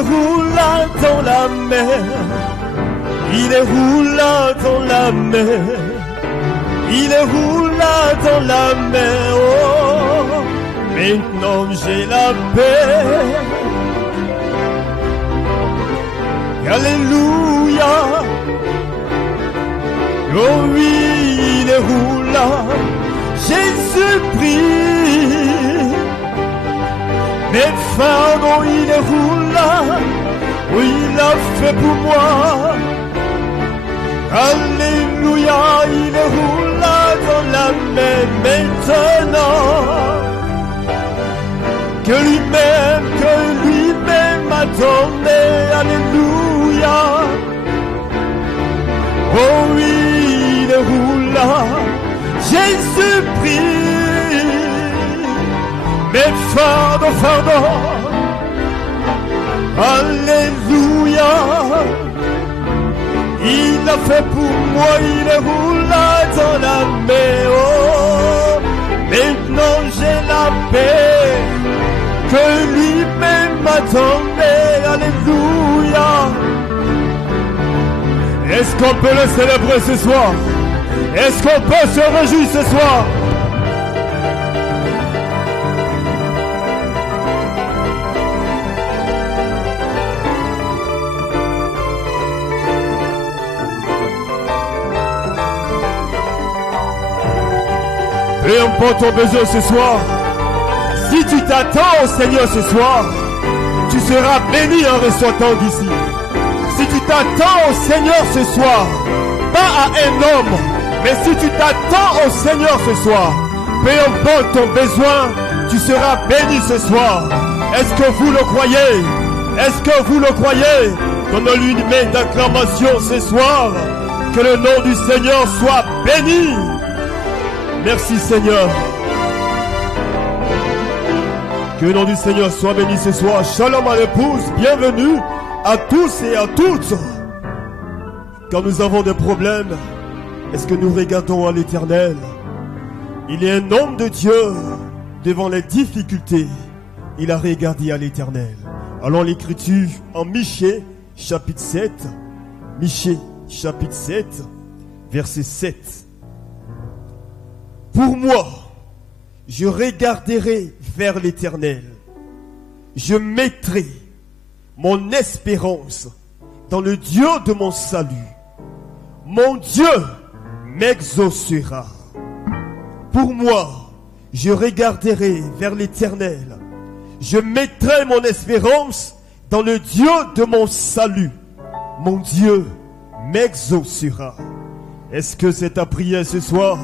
roulant dans la mer. Il est roulant dans la mer. Il est roulant dans la mer. Oh, maintenant j'ai la paix. Alléluia. Oh oui, il est roulant. Jésus prie. Mes fardeaux, il est roulant. Oui, il a fait pour moi. Alléluia, il est roulant dans la mer maintenant. Que lui-même a donné. Alléluia. Oh oui, il est roulant. Jésus prie. Mes fardeaux. Alléluia. Il a fait pour moi, il est roulant dans la mer. Oh, maintenant j'ai la paix que lui-même m'a donnée. Alléluia. Est-ce qu'on peut le célébrer ce soir? Est-ce qu'on peut se réjouir ce soir? Peu importe ton besoin ce soir, si tu t'attends au Seigneur ce soir, tu seras béni en ressortant d'ici. Si tu t'attends au Seigneur ce soir, pas à un homme, mais si tu t'attends au Seigneur ce soir, peu importe ton besoin, tu seras béni ce soir. Est-ce que vous le croyez? Est-ce que vous le croyez? Donnons-lui une main d'acclamation ce soir. Que le nom du Seigneur soit béni. Merci Seigneur. Que le nom du Seigneur soit béni ce soir. Shalom à l'épouse. Bienvenue à tous et à toutes. Quand nous avons des problèmes, est-ce que nous regardons à l'Éternel? Il est un homme de Dieu devant les difficultés. Il a regardé à l'Éternel. Allons l'Écriture en Michée chapitre 7. Michée chapitre 7 verset 7. Pour moi, je regarderai vers l'Éternel. Je mettrai mon espérance dans le Dieu de mon salut. Mon Dieu m'exaucera. Pour moi, je regarderai vers l'Éternel. Je mettrai mon espérance dans le Dieu de mon salut. Mon Dieu m'exaucera. Est-ce que c'est ta prière ce soir?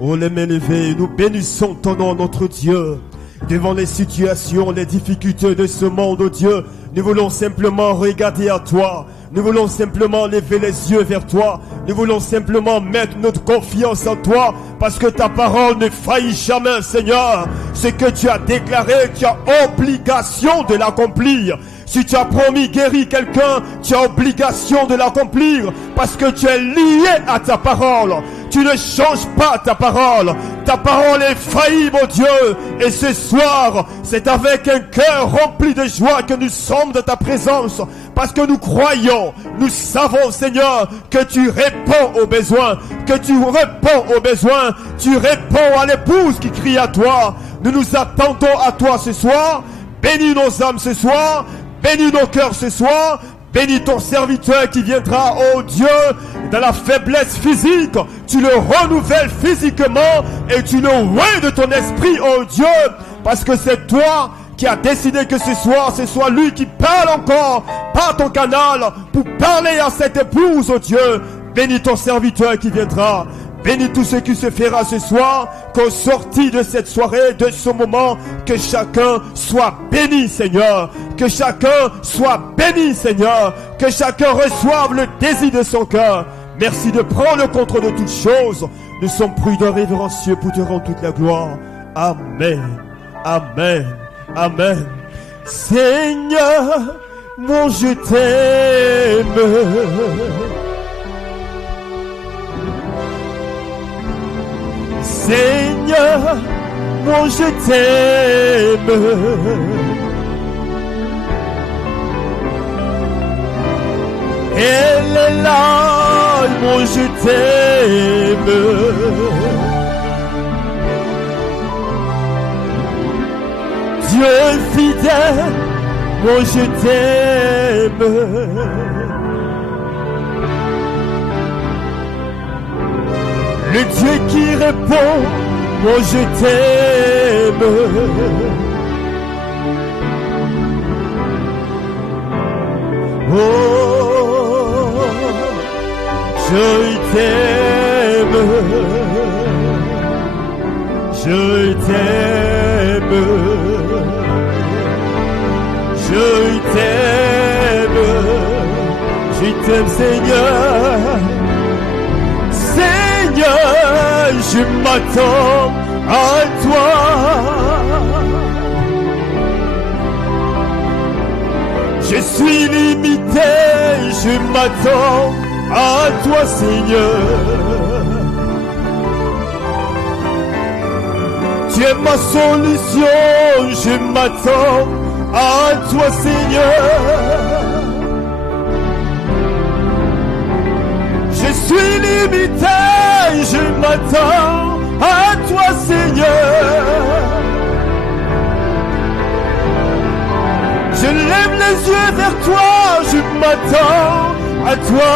Oh, les mains levées, nous bénissons ton nom, notre Dieu. Devant les situations, les difficultés de ce monde, oh Dieu, nous voulons simplement regarder à toi. Nous voulons simplement lever les yeux vers toi. Nous voulons simplement mettre notre confiance en toi, parce que ta parole ne faillit jamais, Seigneur. Ce que tu as déclaré, tu as obligation de l'accomplir. Si tu as promis guérir quelqu'un, tu as obligation de l'accomplir, parce que tu es lié à ta parole. Tu ne changes pas ta parole. Ta parole est faillible, mon Dieu. Et ce soir, c'est avec un cœur rempli de joie que nous sommes dans ta présence. Parce que nous croyons, nous savons, Seigneur, que tu réponds aux besoins. Que tu réponds aux besoins. Tu réponds à l'épouse qui crie à toi. Nous nous attendons à toi ce soir. Bénis nos âmes ce soir. Bénis nos cœurs ce soir. Bénis ton serviteur qui viendra, oh Dieu, dans la faiblesse physique. Tu le renouvelles physiquement et tu le rends de ton esprit, oh Dieu, parce que c'est toi qui as décidé que ce soir, ce soit lui qui parle encore par ton canal pour parler à cette épouse, oh Dieu. Bénis ton serviteur qui viendra. Bénis tout ce qui se fera ce soir, qu'au sorti de cette soirée, de ce moment, que chacun soit béni, Seigneur. Que chacun soit béni, Seigneur. Que chacun reçoive le désir de son cœur. Merci de prendre le contrôle de toutes choses. Nous sommes prudents, révérencieux pour te rendre toute la gloire. Amen. Amen. Amen. Seigneur, mon je t'aime. Seigneur, moi je t'aime. est là, mon je t'aime. Dieu est fidèle, mon je t'aime. Le Dieu qui répond, mon je t'aime. Oh, je t'aime, je t'aime, je t'aime, je t'aime Seigneur, Seigneur, je m'attends à toi. Je suis limité, je m'attends à toi Seigneur. Tu es ma solution, je m'attends à toi Seigneur. Je suis limité, je m'attends à toi Seigneur. Je lève les yeux vers toi, je m'attends à toi.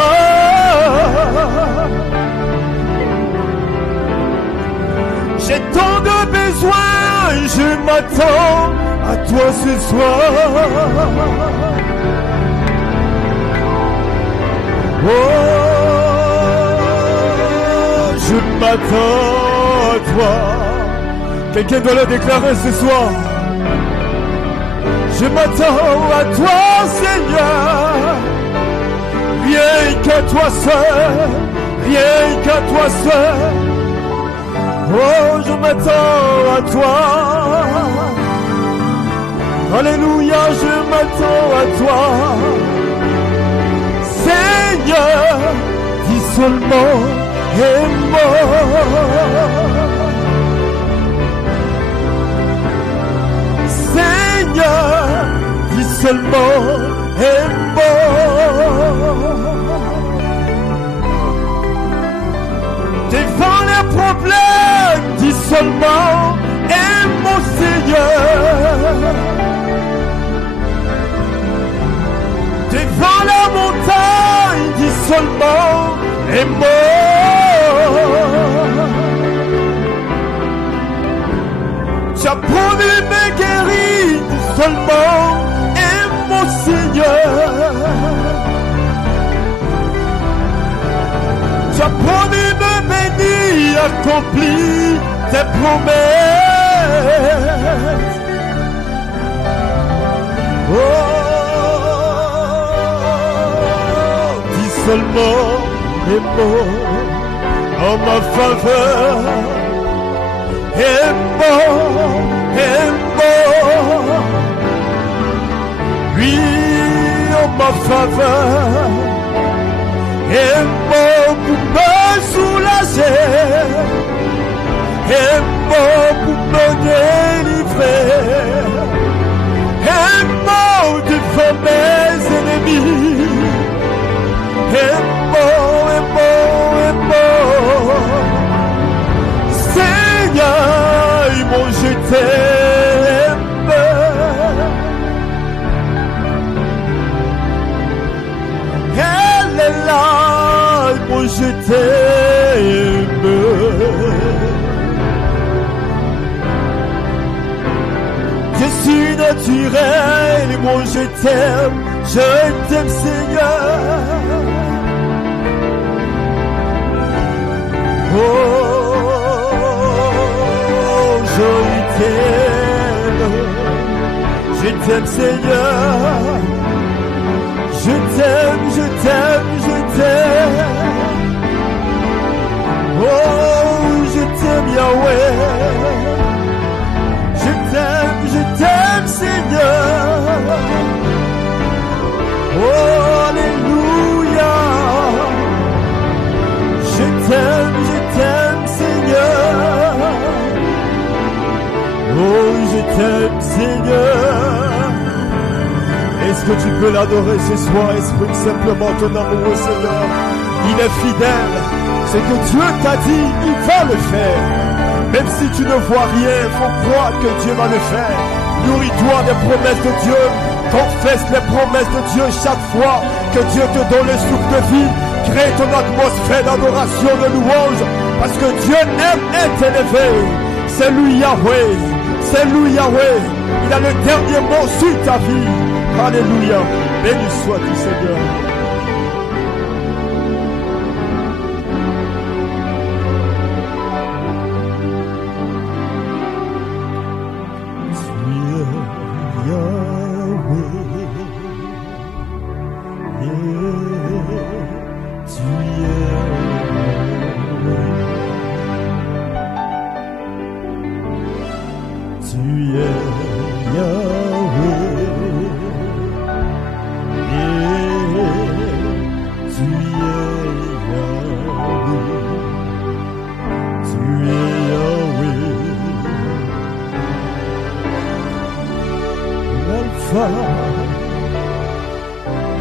J'ai tant de besoins, je m'attends à toi ce soir. Oh, je m'attends à toi. Quelqu'un doit le déclarer ce soir. Je m'attends à toi, Seigneur, rien qu'à toi seul, rien qu'à toi seul. Oh, je m'attends à toi. Alléluia, je m'attends à toi. Seigneur, dis seulement et mort. Seigneur, dis seulement et mort. Devant les problèmes, dis seulement et mon Seigneur. Devant la montagne, dis seulement et mort. Tu as promis me guérir, dis seulement et mon Seigneur. Tu as promis me bénir, accomplir tes promesses. Oh, dis seulement et mots en ma faveur. Et mort, oui, en ma faveur, et mort pour me soulager, et mort pour me délivrer, et mort devant mes ennemis, et mort, Seigneur, mon je t'aime. Elle est là, mon je t'aime. Je suis naturel, mon je t'aime Seigneur. Oh, je t'aime Seigneur, je t'aime, oh je t'aime Yahweh, je t'aime Seigneur, oh alléluia, je t'aime Seigneur. Oh, je t'aime, Seigneur, et Est-ce que tu peux l'adorer ce soir? Exprime simplement ton amour au Seigneur. Il est fidèle. Ce que Dieu t'a dit, il va le faire. Même si tu ne vois rien, il faut croire que Dieu va le faire. Nourris-toi des promesses de Dieu. Confesse les promesses de Dieu chaque fois que Dieu te donne le souffle de vie. Crée ton atmosphère d'adoration, de louange. Parce que Dieu aime être élevé. C'est lui Yahweh. C'est lui Yahweh. Il a le dernier mot sur ta vie. Alléluia. Béni sois-tu, Seigneur.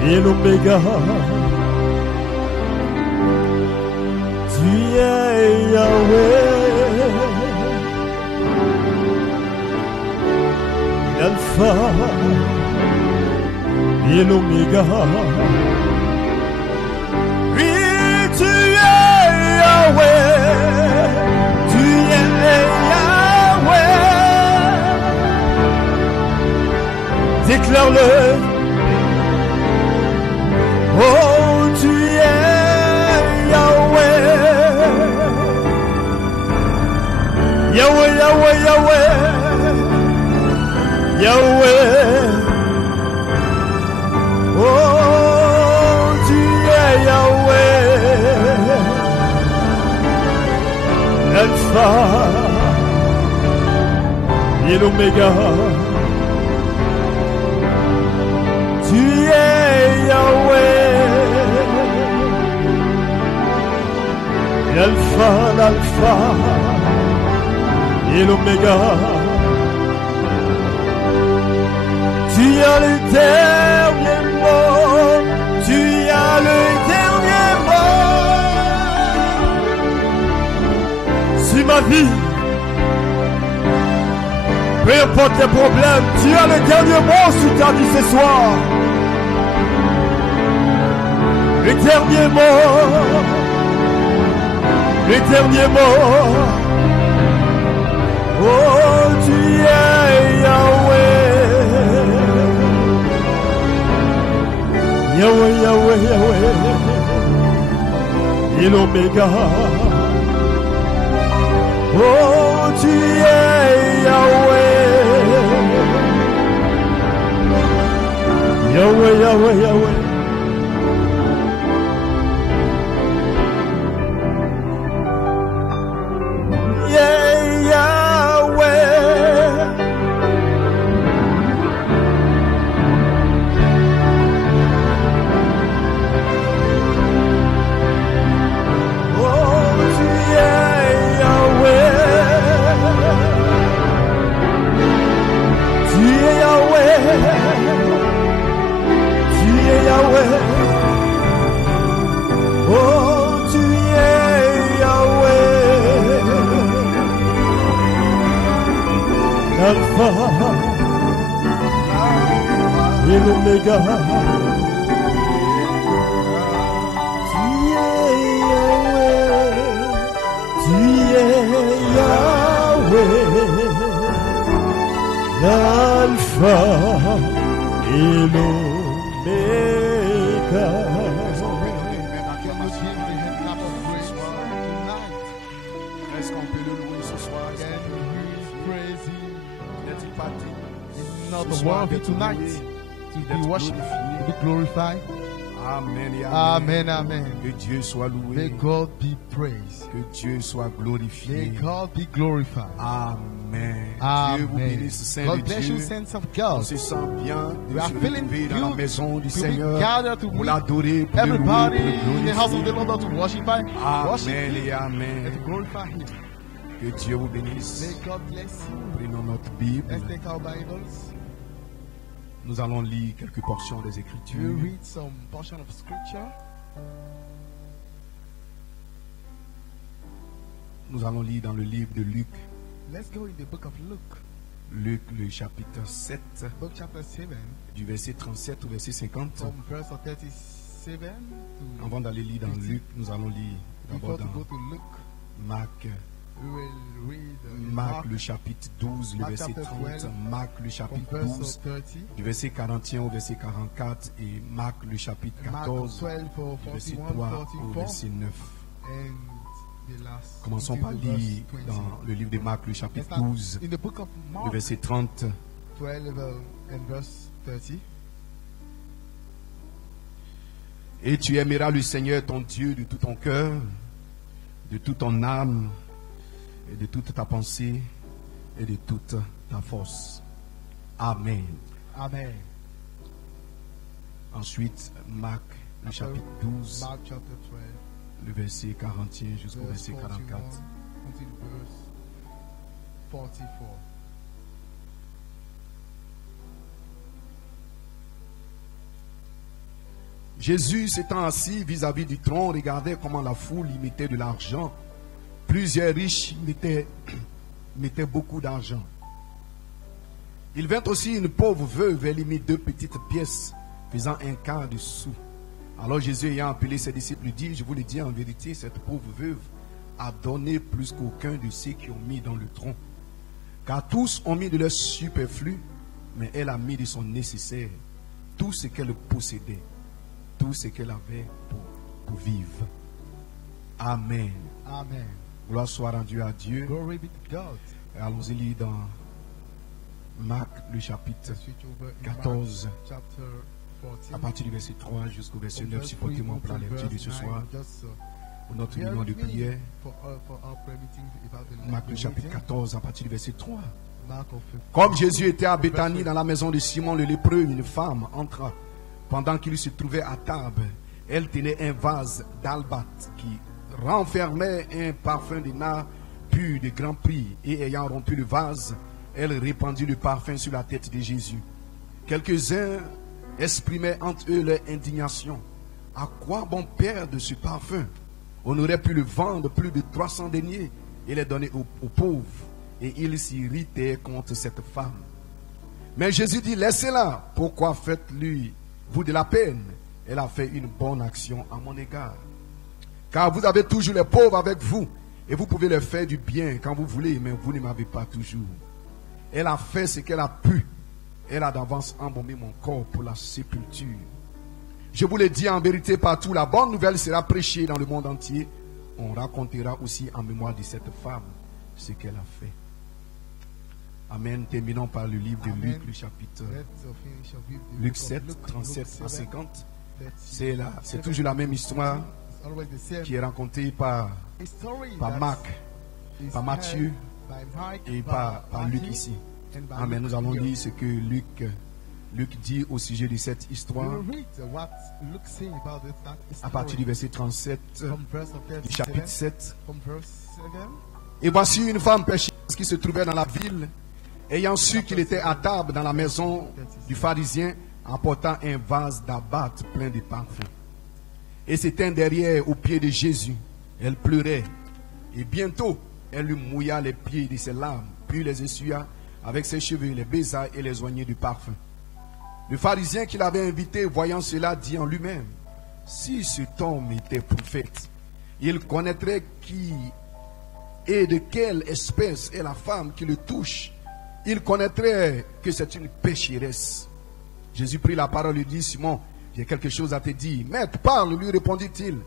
Et l'Oméga, tu es Yahweh, l'Alpha et l'Oméga. Oui, tu es Yahweh, tu es Yahweh. Déclare-le. Oh, tu es Yahweh, Yahweh, Yahweh, Yahweh, Yahweh. Oh, tu es Yahweh, l'Alpha et l'Oméga. Tu es Yahweh, l'Alpha, l'Alpha et l'Oméga. Tu as le dernier mot, tu as le dernier mot sur ma vie. Peu importe les problèmes, tu as le dernier mot sur ta vie ce soir. Le dernier mot, le dernier mot. Oh, tu es Yahweh, Yahweh, Yahweh, Yahweh, et l'Oméga. Oh, tu es Yahweh, Yahweh, Yahweh, Yahweh. Alpha et l'Oméga. Tu es Yahweh, tu es Yahweh, l'Alpha et l'Oméga. Est-ce qu'on peut le louer ce soir? Not the worthy tonight to be worshipped, to be glorified. Amen, Amen, amen. Que Dieu soit loué. May God be praised. Que Dieu soit glorifié. May God be glorified. Amen. Dieu vous Amen. bénisse, Saint God de bless you, Dieu. saints of On God. se sent bien de We are se feeling retrouver dans la good maison du to be Seigneur gathered to pour l'adorer, pour le louer, everybody pour le in the house of the glorifier. Lord to worship Him, worship Amen Him, et Amen. and to glorify Him. Que Dieu vous bénisse. May God bless you. Prenons notre Bible. Let's take our Bibles. Nous allons lire quelques portions des We'll Écritures. read some portion of scripture. Nous allons lire dans le livre de Luc, Let's go in the book of Luke, Luc le chapitre 7, book chapter 7, du verset 37 au verset 50. from verse 37 to Avant d'aller lire dans Luc, nous allons lire before d'abord to go dans to Luke, Marc, we will read Marc le chapitre 12, le Mark verset chapter 30, 12, Marc le from chapitre verse 12, 30, du verset 41 au verset 44 et Marc le chapitre Mark 14, 12 for du verset 41, 3 au 44, verset 9. and the last. Commençons until par the verse lire 20. dans le livre de Marc le Let's chapitre start 12, in the book of le Mark verset 30. 12 and verse 30. Et tu aimeras le Seigneur ton Dieu de tout ton cœur, de toute ton âme, et de toute ta pensée, et de toute ta force. Amen. Amen. Ensuite, Marc, le chapitre 12, Mark chapter 12, le verset 41 jusqu'au verse verset 41 44. until verse 44. Jésus s'étant assis vis-à-vis du trône, regardait comment la foule y mettait de l'argent. Plusieurs riches mettaient beaucoup d'argent. Il vint aussi une pauvre veuve, elle y mit 2 petites pièces, faisant un quart de sou. Alors Jésus, ayant appelé ses disciples, lui dit, je vous le dis en vérité, cette pauvre veuve a donné plus qu'aucun de ceux qui ont mis dans le tronc. Car tous ont mis de leur superflu, mais elle a mis de son nécessaire, tout ce qu'elle possédait, tout ce qu'elle avait pour vivre. Amen. Amen. Gloire soit rendue à Dieu. Glory be to God. Allons-y lire dans Marc le chapitre Let's switch over in 14, Mark chapter 14. à partir du verset 3 jusqu'au verset From 9. verse 3 Supportez-moi pour la until lecture de verse ce 9. soir Just, pour notre bear réunion de with me prière. for our prayer meeting about the Marc le the chapitre reading. 14, à partir du verset 3. Mark of 15. Comme Jésus était à Béthanie dans la maison de Simon le lépreux, une femme entra. Pendant qu'il se trouvait à table, elle tenait un vase d'albâtre qui renfermait un parfum de nard pur de grand prix. Et ayant rompu le vase, elle répandit le parfum sur la tête de Jésus. Quelques-uns exprimaient entre eux leur indignation. À quoi bon perdre ce parfum? On aurait pu le vendre plus de 300 deniers et les donner aux pauvres. Et ils s'irritaient contre cette femme. Mais Jésus dit, laissez-la. Pourquoi faites-lui vous de la peine? Elle a fait une bonne action à mon égard. Car vous avez toujours les pauvres avec vous. Et vous pouvez leur faire du bien quand vous voulez, mais vous ne m'avez pas toujours. Elle a fait ce qu'elle a pu. Elle a d'avance embaumé mon corps pour la sépulture. Je vous le dis en vérité, partout la bonne nouvelle sera prêchée dans le monde entier. On racontera aussi en mémoire de cette femme ce qu'elle a fait. Amen. Terminons par le livre de Amen. Luc, le chapitre Let's finish off with the Luc book of 7, Luke, 37 Luke à 7, 50. that's C'est toujours la même histoire It's always the same qui est racontée par story par that Marc is par Matthieu heard by Mark, et by par Luc Matthew, ici. and by Amen. Luke Nous allons here. lire ce que Luc dit au sujet de cette We histoire will read what Luke say about that à partir du story verset 37 from verse of du 37, chapitre 7. from verse 7. Et voici une femme pécheresse qui se trouvait dans la ville, ayant su qu'il était à table dans la maison du pharisien, apportant un vase d'albâtre plein de parfums. Et s'étant derrière aux pieds de Jésus, elle pleurait. Et bientôt, elle lui mouilla les pieds de ses larmes, puis les essuya avec ses cheveux, les baisa et les oignait du parfum. Le pharisien qui l'avait invité, voyant cela, dit en lui-même, si cet homme était prophète, il connaîtrait qui et de quelle espèce est la femme qui le touche. Il connaîtrait que c'est une pécheresse. Jésus prit la parole et dit, Simon, j'ai quelque chose à te dire. Maître, parle, lui répondit-il.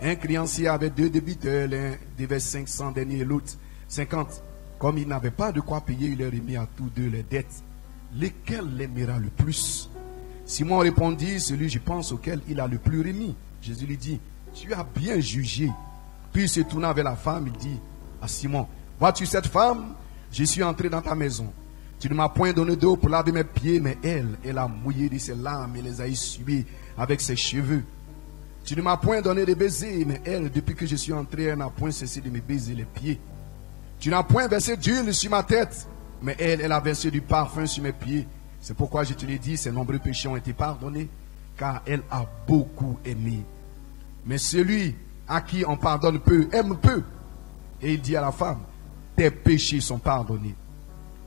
Un créancier avait 2 débiteurs, l'un devait 500 deniers et l'autre 50. Comme il n'avait pas de quoi payer, il leur remis à tous deux les dettes. Lesquels l'aimera le plus? Simon répondit, celui, je pense, auquel il a le plus remis. Jésus lui dit, tu as bien jugé. Puis se tournant vers la femme, il dit à Simon, vois-tu cette femme? Je suis entré dans ta maison. Tu ne m'as point donné d'eau pour laver mes pieds, mais elle a mouillé de ses larmes et les a essuyées avec ses cheveux. Tu ne m'as point donné de baiser, mais elle, depuis que je suis entré, elle n'a point cessé de me baiser les pieds. Tu n'as point versé d'huile sur ma tête, mais elle a versé du parfum sur mes pieds. C'est pourquoi je te l'ai dit, ses nombreux péchés ont été pardonnés, car elle a beaucoup aimé. Mais celui à qui on pardonne peu, aime peu. Et il dit à la femme, tes péchés sont pardonnés.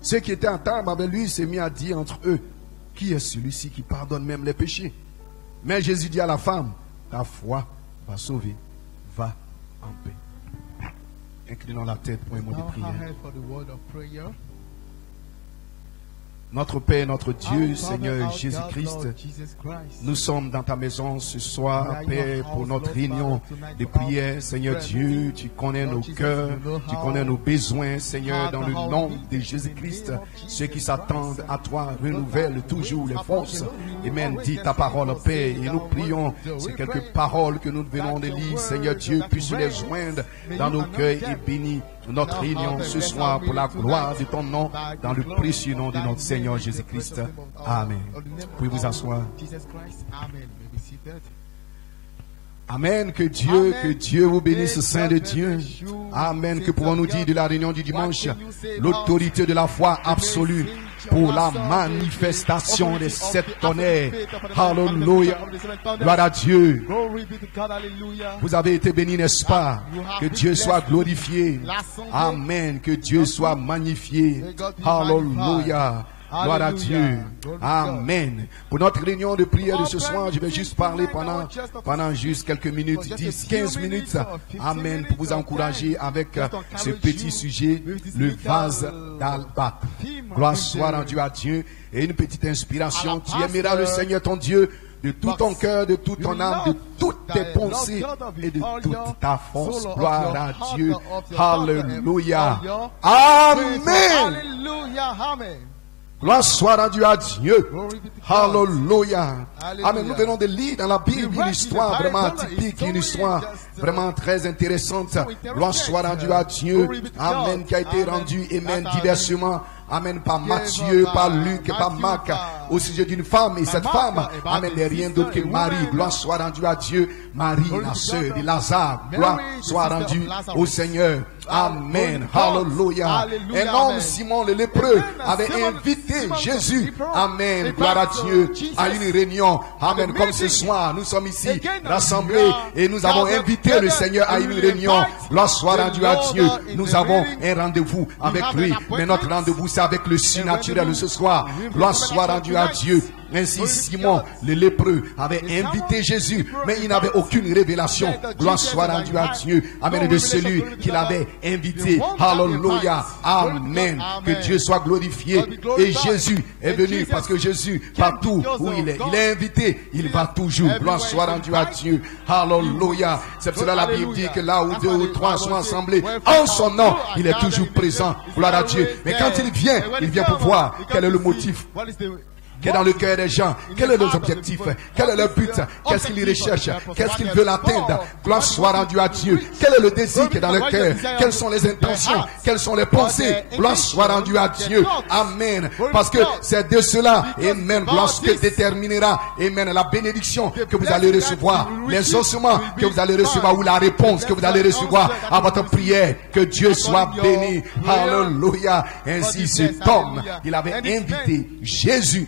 Ceux qui étaient à table avec lui s'est mis à dire entre eux, qui est celui-ci qui pardonne même les péchés? Mais Jésus dit à la femme, ta foi va sauver, va en paix. Inclinons la tête pour un mot de prière. Notre Père, notre Dieu, Seigneur Jésus-Christ, nous sommes dans ta maison ce soir, Père, pour notre réunion de prière. Seigneur Dieu, tu connais nos cœurs, tu connais nos besoins, Seigneur, dans le nom de Jésus-Christ. Ceux qui s'attendent à toi renouvellent toujours les forces. Amen. Dis ta parole, Père, et nous prions ces quelques paroles que nous venons de lire. Seigneur Dieu, puisse les joindre dans nos cœurs et bénis notre réunion ce soir pour la gloire de ton nom, dans le précieux nom de notre Seigneur Jésus-Christ. Amen. Pouvez vous asseoir. Amen. Que Dieu vous bénisse, Saint de Dieu. Amen. Que pouvons-nous dire de la réunion du dimanche? L'autorité de la foi absolue pour la manifestation de cet honneur. Alléluia. Gloire à Dieu. Vous avez été bénis, n'est-ce pas? Que Dieu soit glorifié. Amen. Que Dieu soit magnifié. Alléluia. Gloire à Dieu. Amen. Pour notre réunion de prière de ce soir, je vais juste parler pendant juste quelques minutes, 10, 15 minutes. Amen. Pour vous encourager avec ce petit sujet, le vase d'albâtre. Gloire soit rendue à Dieu. Et une petite inspiration. Tu aimeras le Seigneur ton Dieu de tout ton cœur, de toute ton âme, de toutes tes pensées et de toute ta force. Gloire à Dieu. Alléluia. Amen. Gloire soit rendue à Dieu. Alléluia. Amen. Nous venons de lire dans la Bible une histoire vraiment atypique, une histoire vraiment très intéressante. Gloire soit rendue à Dieu. Amen. Qui a été rendue, amen, diversement. Amen, par Matthieu, par Luc, par Marc, au sujet d'une femme. Et cette femme, amen, n'est rien d'autre que Marie. Gloire soit rendue à Dieu. Marie, la sœur de Lazare. Gloire soit rendue au Seigneur. Amen. Alléluia. Un homme, Simon le lépreux, avait invité Jésus. Amen. Gloire à Dieu. À une réunion. Amen. Comme ce soir, nous sommes ici rassemblés et nous avons invité le Seigneur à une réunion. Gloire soit rendue à Dieu. Nous avons un rendez-vous avec lui. Mais notre rendez-vous, c'est avec le surnaturel ce soir. Gloire soit rendue à Dieu. Ainsi, Simon, le lépreux, avait invité Jésus, mais il n'avait aucune révélation. Gloire soit rendue à Dieu. Amen. De celui qu'il avait invité. Alléluia. Amen. Que Dieu soit glorifié. Et Jésus est venu parce que Jésus, partout où il est invité, il va toujours. Gloire soit rendue à Dieu. Alléluia. C'est pour cela la Bible dit que là où 2 ou 3 sont assemblés en son nom, il est toujours présent. Gloire à Dieu. Mais quand il vient pour voir quel est le motif qui est dans le cœur des gens, quel est leur objectif, quel est leur but, qu'est-ce qu'ils recherchent, qu'est-ce qu'ils veulent atteindre. Gloire soit rendue à Dieu. Quel est le désir qui est dans le cœur, quelles sont les intentions, quelles sont les pensées. Gloire soit rendue à Dieu. Amen. Parce que c'est de cela, amen, gloire qui déterminera, amen, la bénédiction que vous allez recevoir, les ossements que vous allez recevoir ou la réponse que vous allez recevoir à votre prière. Que Dieu soit béni. Alléluia. Ainsi cet homme, il avait invité Jésus.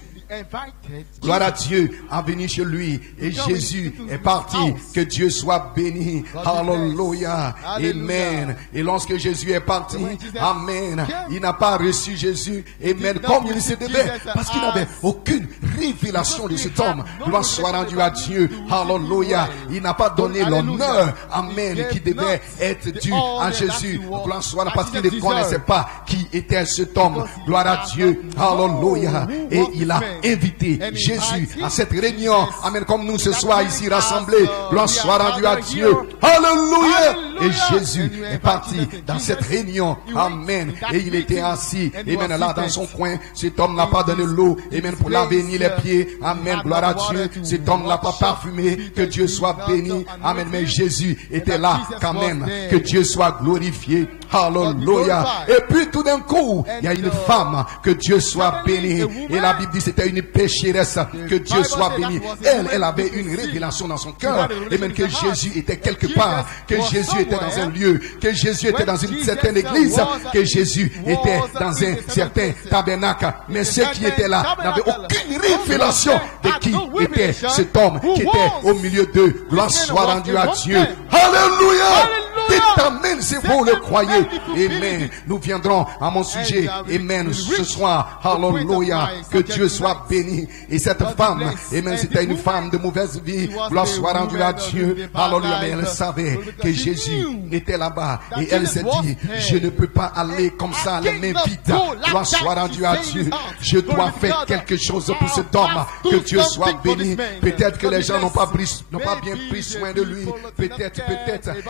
Gloire à Dieu, à venir chez lui. Et Jésus est parti. Que Dieu soit béni. Alléluia. Amen. Et lorsque Jésus est parti, amen, il n'a pas reçu Jésus, amen, comme il se devait, parce qu'il n'avait aucune révélation de cet homme. Gloire soit rendue à Dieu. Alléluia. Il n'a pas donné l'honneur, amen, qui devait être dû à Jésus. Gloire soit, parce qu'il ne connaissait pas qui était cet homme. Gloire à Dieu. Alléluia. Et il a invité Jésus à cette réunion. Amen. Comme nous ce soir ici rassemblés. Gloire soit rendue à Dieu. Alléluia. Et Jésus est parti dans cette réunion. Amen. Et il était assis. Amen. Là dans son coin. Cet homme n'a pas donné l'eau. Amen. Pour laver ni les pieds. Amen. Gloire à Dieu. Cet homme n'a pas parfumé. Que Dieu soit béni. Amen. Mais Jésus était là quand même. Que Dieu soit glorifié. Alléluia. Et puis tout d'un coup, il y a une femme. Que Dieu soit béni. Et la Bible dit c'était une pécheresse. Que Dieu soit béni. Elle avait une révélation dans son cœur. Et même que Jésus était quelque part. Que Jésus était dans un lieu, que Jésus était dans une certaine église, que Jésus était dans un certain tabernacle. Mais ceux qui étaient là n'avaient aucune révélation de qui était cet homme qui était au milieu d'eux. Gloire soit rendue à Dieu. Alléluia! Dites amen si vous le croyez. Amen. Nous viendrons à mon sujet. Amen. Ce soir. Alléluia. Que Dieu soit béni. Et cette femme, amen, c'était une femme de mauvaise vie. Gloire soit rendue à Dieu. Alléluia. Mais elle savait que Jésus était là-bas. Et elle s'est dit, je ne peux pas aller comme ça, les mains vides. Gloire soit rendue à Dieu. Je dois faire quelque chose pour cet homme. Que Dieu soit béni. Peut-être que les gens n'ont pas bien pris soin de lui. Peut-être.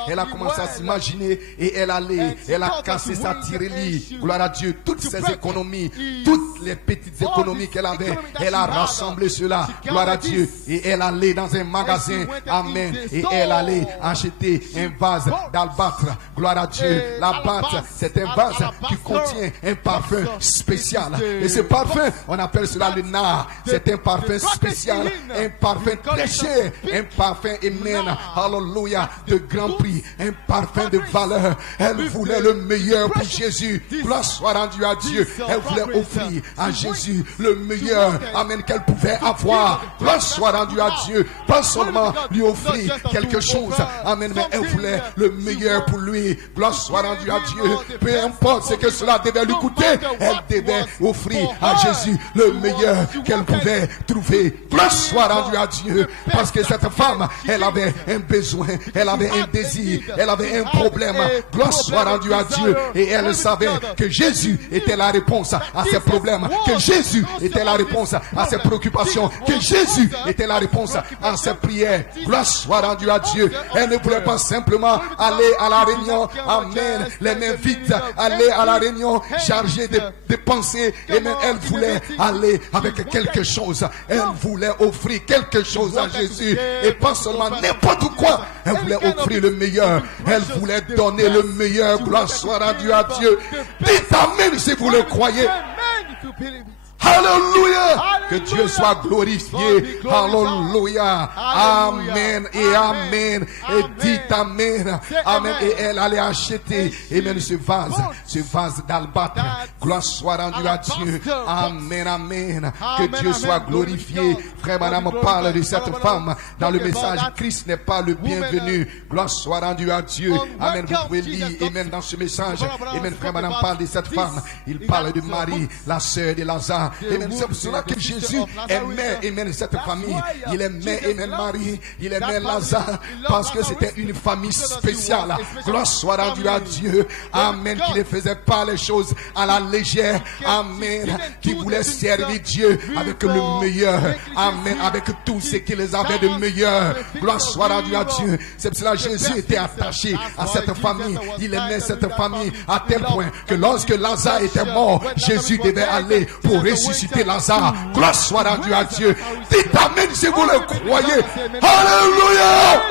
Elle a commencé à s'imaginer et elle a cassé sa tirelire. Gloire à Dieu. Toutes ses économies, toutes les petites économies qu'elle avait, elle a rassemblé cela. Gloire à Dieu. Et elle allait dans un magasin. Amen. Et elle allait acheter un vase d'albâtre. Gloire à Dieu. L'albâtre, c'est un vase qui contient un parfum spécial. Et ce parfum, on appelle cela le nard. C'est un parfum spécial, un parfum très cher, un parfum, amen, alléluia, de grand prix, un parfum de valeur. Elle voulait le meilleur pour Jésus. Gloire soit rendue à Dieu. Elle voulait offrir à Jésus le meilleur, amen, qu'elle pouvait avoir. Gloire soit rendue à Dieu. Pas seulement lui offrir quelque chose, amen, mais elle voulait le meilleur pour lui. Gloire soit rendue à Dieu. Peu importe ce que cela devait lui coûter, elle devait offrir à Jésus le meilleur qu'elle pouvait trouver. Gloire soit rendue à Dieu. Parce que cette femme, elle avait un besoin, elle avait un désir, elle avait un problème. Gloire soit rendue à Dieu. Et elle savait que Jésus était la réponse à ses problèmes, que Jésus était la réponse à ses préoccupations, que Jésus était la réponse à ses prières. Gloire soit rendue à Dieu. Elle ne voulait pas simplement aller à la réunion, amen, les mains vides, aller à la réunion chargée de pensées, et même elle voulait aller avec quelque chose. Elle voulait offrir quelque chose à Jésus, et pas seulement n'importe quoi. Elle voulait offrir le meilleur. Elle voulait donner le meilleur. Gloire soit rendue à Dieu. Dites amen si vous le croyez. Alléluia. Que Dieu soit glorifié. Alléluia. Amen et amen. Et dites amen. Amen. Et elle allait acheter, amen, ce vase d'albâtre. Gloire soit rendue à Dieu. Amen, amen. Que Dieu soit glorifié. Frère madame parle de cette femme dans le message. Christ n'est pas le bienvenu. Gloire soit rendue à Dieu. Amen. Vous pouvez lire, amen, dans ce message. Amen. Frère madame parle de cette femme. Il parle de Marie, la sœur de Lazare. Amen. C'est pour cela que Jésus aimait, amen, cette famille. Il aimait, amen, Marie. Il aimait Lazare parce que c'était une famille spéciale. Gloire soit rendue à Dieu. Amen. Qui ne faisait pas les choses à la légère. Amen. Qui voulait servir Dieu avec le meilleur. Amen. Avec tout ce qu'ils avaient de meilleur. Gloire soit rendue à Dieu. C'est pour cela que Jésus était attaché à cette famille. Il aimait cette famille à tel point que lorsque Lazare était mort, Jésus devait aller pour ressusciter Lazare. Gloire soit rendue à Dieu. Dites amen si vous le croyez. Alléluia.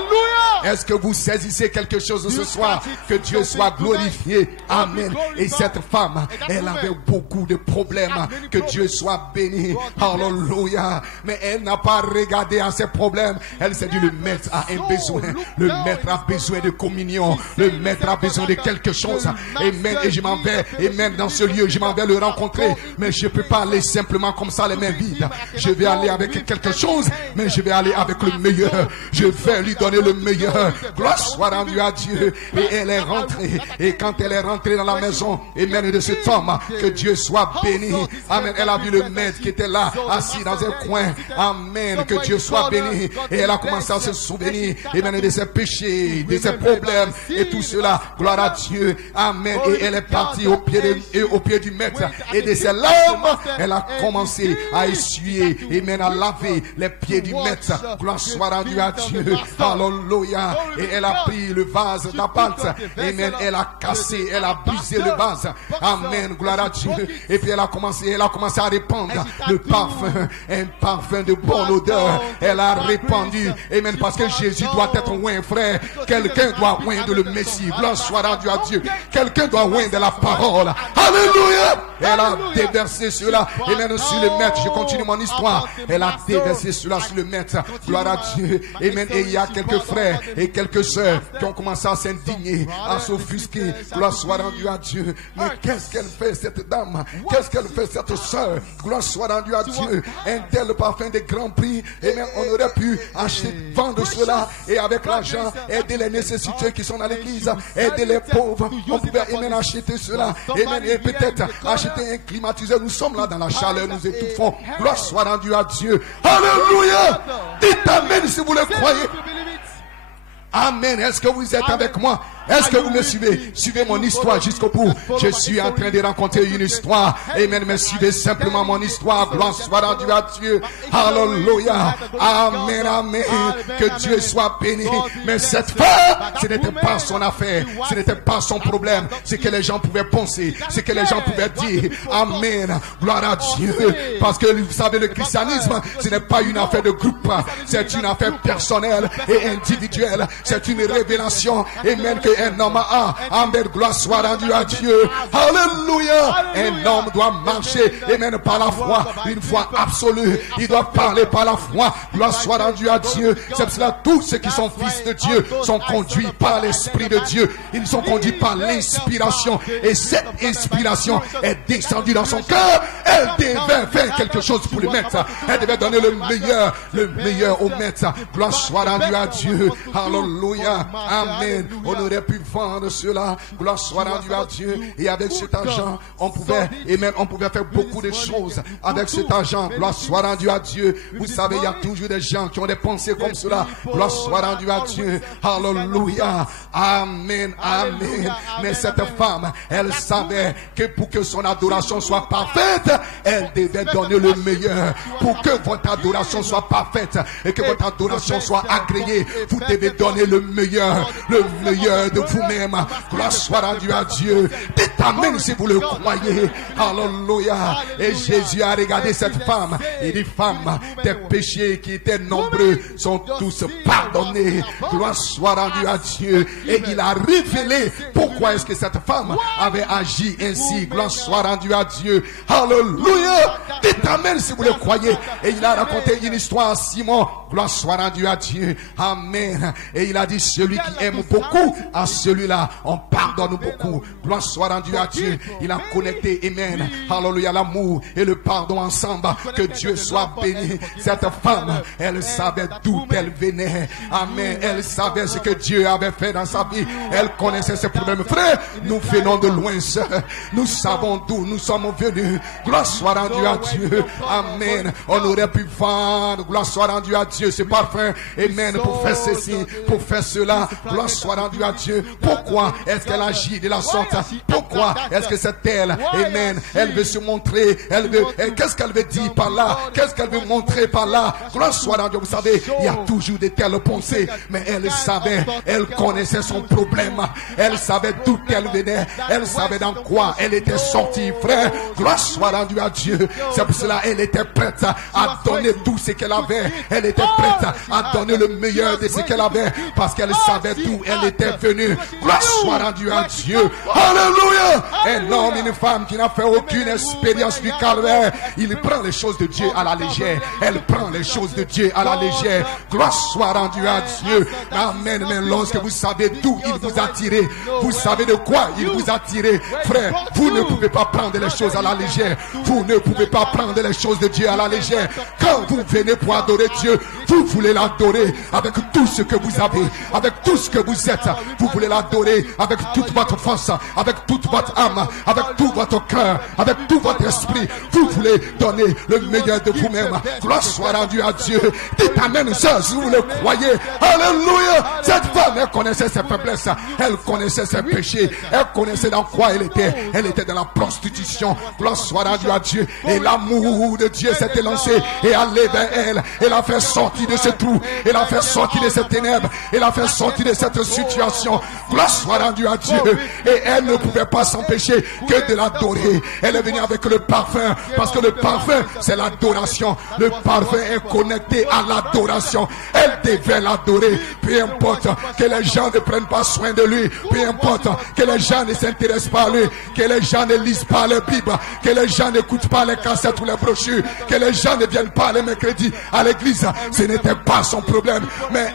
Est-ce que vous saisissez quelque chose ce soir? Que Dieu soit glorifié. Amen. Et cette femme, elle avait beaucoup de problèmes. Que Dieu soit béni. Alléluia. Mais elle n'a pas regardé à ses problèmes. Elle s'est dit, le maître a un besoin. Le maître a besoin de communion. Le maître a besoin de quelque chose. Amen. Et je m'en vais. Amen. Dans ce lieu, je m'en vais le rencontrer. Mais je ne peux pas aller simplement comme ça, les mains vides. Je vais aller avec quelque chose. Mais je vais aller avec le meilleur. Je vais lui donner le meilleur. Gloire soit rendue à Dieu. Et elle est rentrée. Et quand elle est rentrée dans la maison, amen, de cet homme, que Dieu soit béni. Amen. Elle a vu le maître qui était là, assis dans un coin. Amen. Que Dieu soit béni. Et elle a commencé à se souvenir, amen, de ses péchés, de ses problèmes et tout cela. Gloire à Dieu. Amen. Et elle est partie au pied du maître. Et de ses larmes, elle a commencé à essuyer, amen, à laver les pieds du maître. Gloire soit rendue à Dieu. Alléluia. Et elle a pris le vase d'albâtre. Amen. Elle a cassé, elle a brisé le vase. Amen. Gloire à Dieu. Et puis elle a commencé à répandre le parfum, un parfum de bonne odeur. Elle a répandu. Amen. Parce que Jésus doit être oint, frère. Quelqu'un doit oindre le Messie. Gloire soit rendue à Dieu. Quelqu'un doit oindre la parole. Alléluia. Elle a déversé cela. Amen. Sur le maître. Je continue mon histoire. Elle a déversé cela sur le maître. Gloire à Dieu. Amen. Et il y a quelques frères et quelques sœurs qui ont commencé à s'indigner, à s'offusquer. Gloire soit rendue à Dieu. Mais qu'est-ce qu'elle fait cette dame? Qu'est-ce qu'elle fait cette sœur? Gloire soit rendue à Dieu. Un tel parfum de grand prix. Et même on aurait pu acheter, vendre cela et avec l'argent aider les nécessiteux qui sont dans l'église, aider les pauvres. On pouvait même acheter cela et peut-être acheter un climatiseur. Nous sommes là dans la chaleur, nous étouffons. Gloire soit rendue à Dieu. Alléluia. Dites amen si vous le croyez. Amen. Est-ce que vous êtes avec moi? Est-ce que vous me suivez? Suivez mon histoire jusqu'au bout. Je suis en train de raconter une histoire. Amen. Mais suivez simplement mon histoire. Gloire soit rendue à Dieu. Alléluia. Amen. Amen. Que Dieu soit béni. Mais cette femme, ce n'était pas son affaire. Ce n'était pas son problème. Ce que les gens pouvaient penser. Ce que les gens pouvaient dire. Amen. Gloire à Dieu. Parce que vous savez, le christianisme, ce n'est pas une affaire de groupe. C'est une affaire personnelle et individuelle. C'est une révélation. Amen. Que un homme a. Amen. Gloire soit rendue à Dieu. Alléluia. Un homme doit marcher. Amen. Par la foi. Une foi absolue. Il doit parler par la foi. Gloire soit rendue à Dieu. C'est pour cela tous ceux qui sont fils de Dieu sont conduits par l'Esprit de Dieu. Ils sont conduits par l'inspiration. Et cette inspiration est descendue dans son cœur. Elle devait faire quelque chose pour le maître. Elle devait donner le meilleur au maître. Gloire soit rendue à Dieu. Alléluia. Amen. On aurait pu vendre cela. Gloire soit rendue à Dieu. Et avec cet argent, on pouvait faire beaucoup de choses. Avec cet argent, gloire soit rendue à Dieu. Vous savez, il y a toujours des gens qui ont des pensées comme cela. Gloire soit rendue à Dieu. Alléluia. Amen. Amen. Mais cette femme, elle savait que pour que son adoration soit parfaite, elle devait donner le meilleur. Pour que votre adoration soit parfaite et que votre adoration soit agréée, vous devez donner le meilleur de vous-même. Gloire soit rendue à Dieu. Dites amen si vous le croyez. Alléluia. Et Jésus a regardé cette femme et dit, femme, tes péchés qui étaient nombreux sont tous pardonnés. Gloire soit rendue à Dieu. Et il a révélé pourquoi est-ce que cette femme avait agi ainsi. Gloire soit rendue à Dieu. Alléluia. Dites amen si vous le croyez. Et il a raconté une histoire à Simon. Gloire soit rendue à Dieu. Amen. Et il a dit, celui qui aime beaucoup, à celui-là, on pardonne beaucoup. Gloire soit rendue à Dieu. Il a connecté, amen. Alléluia, l'amour et le pardon ensemble. Que Dieu soit béni. Cette femme, elle savait d'où elle venait. Amen. Elle savait ce que Dieu avait fait dans sa vie. Elle connaissait ses problèmes. Frère, nous venons de loin, sœur. Nous savons d'où nous sommes venus. Gloire soit rendue à Dieu. Amen. On aurait pu vendre. Gloire soit rendue à Dieu. Ce parfum, amen, pour faire ceci, pour faire cela. Gloire soit rendue à Dieu. Pourquoi est-ce qu'elle agit de la sorte? Pourquoi est-ce que c'est elle? Amen. Elle veut se montrer. Qu'est-ce qu'elle veut dire par là? Qu'est-ce qu'elle veut montrer par là? Gloire soit rendue. Vous savez, il y a toujours de telles pensées. Mais elle savait, elle connaissait son problème. Elle savait d'où elle venait. Elle savait dans quoi elle était sortie, frère. Gloire soit rendue à Dieu. C'est pour cela qu'elle était prête à donner tout ce qu'elle avait. Elle était prête à donner le meilleur de ce qu'elle avait. Parce qu'elle savait d'où elle était venue. Gloire soit rendue à Dieu. Alléluia. Un homme, une femme qui n'a fait aucune expérience du calvaire, il prend les choses de Dieu à la légère. Elle prend les choses de Dieu à la légère. Gloire soit rendue à Dieu. Amen. Mais lorsque vous savez d'où il vous a tiré, vous savez de quoi il vous a tiré, frère, vous ne pouvez pas prendre les choses à la légère. Vous ne pouvez pas prendre les choses de Dieu à la légère. Quand vous venez pour adorer Dieu, vous voulez l'adorer avec tout ce que vous avez, avec tout ce que vous êtes. Vous voulez l'adorer avec toute votre force, avec toute votre âme, avec tout votre cœur, avec tout votre esprit. Vous voulez donner le meilleur de vous-même. Gloire soit rendue à Dieu. Dites amen, sœur, si vous le croyez. Alléluia. Cette femme, elle connaissait ses faiblesses, elle connaissait ses péchés, elle connaissait dans quoi elle était. Elle était dans la prostitution. Gloire soit rendue à Dieu. Et l'amour de Dieu s'était lancé et allé vers elle. Elle a fait sortir de ce trou. Elle a fait sortir de ces ténèbres. Elle a fait sortir de cette situation. l'adoration. Gloire soit rendue à Dieu. Et elle ne pouvait pas s'empêcher que de l'adorer. Elle est venue avec le parfum, parce que le parfum, c'est l'adoration. Le parfum est connecté à l'adoration. Elle devait l'adorer. Peu importe que les gens ne prennent pas soin de lui, peu importe que les gens ne s'intéressent pas à lui, que les gens ne lisent pas les Bibles, que les gens n'écoutent pas les cassettes ou les brochures, que les gens ne viennent pas les mercredis à l'église. Ce n'était pas son problème. Mais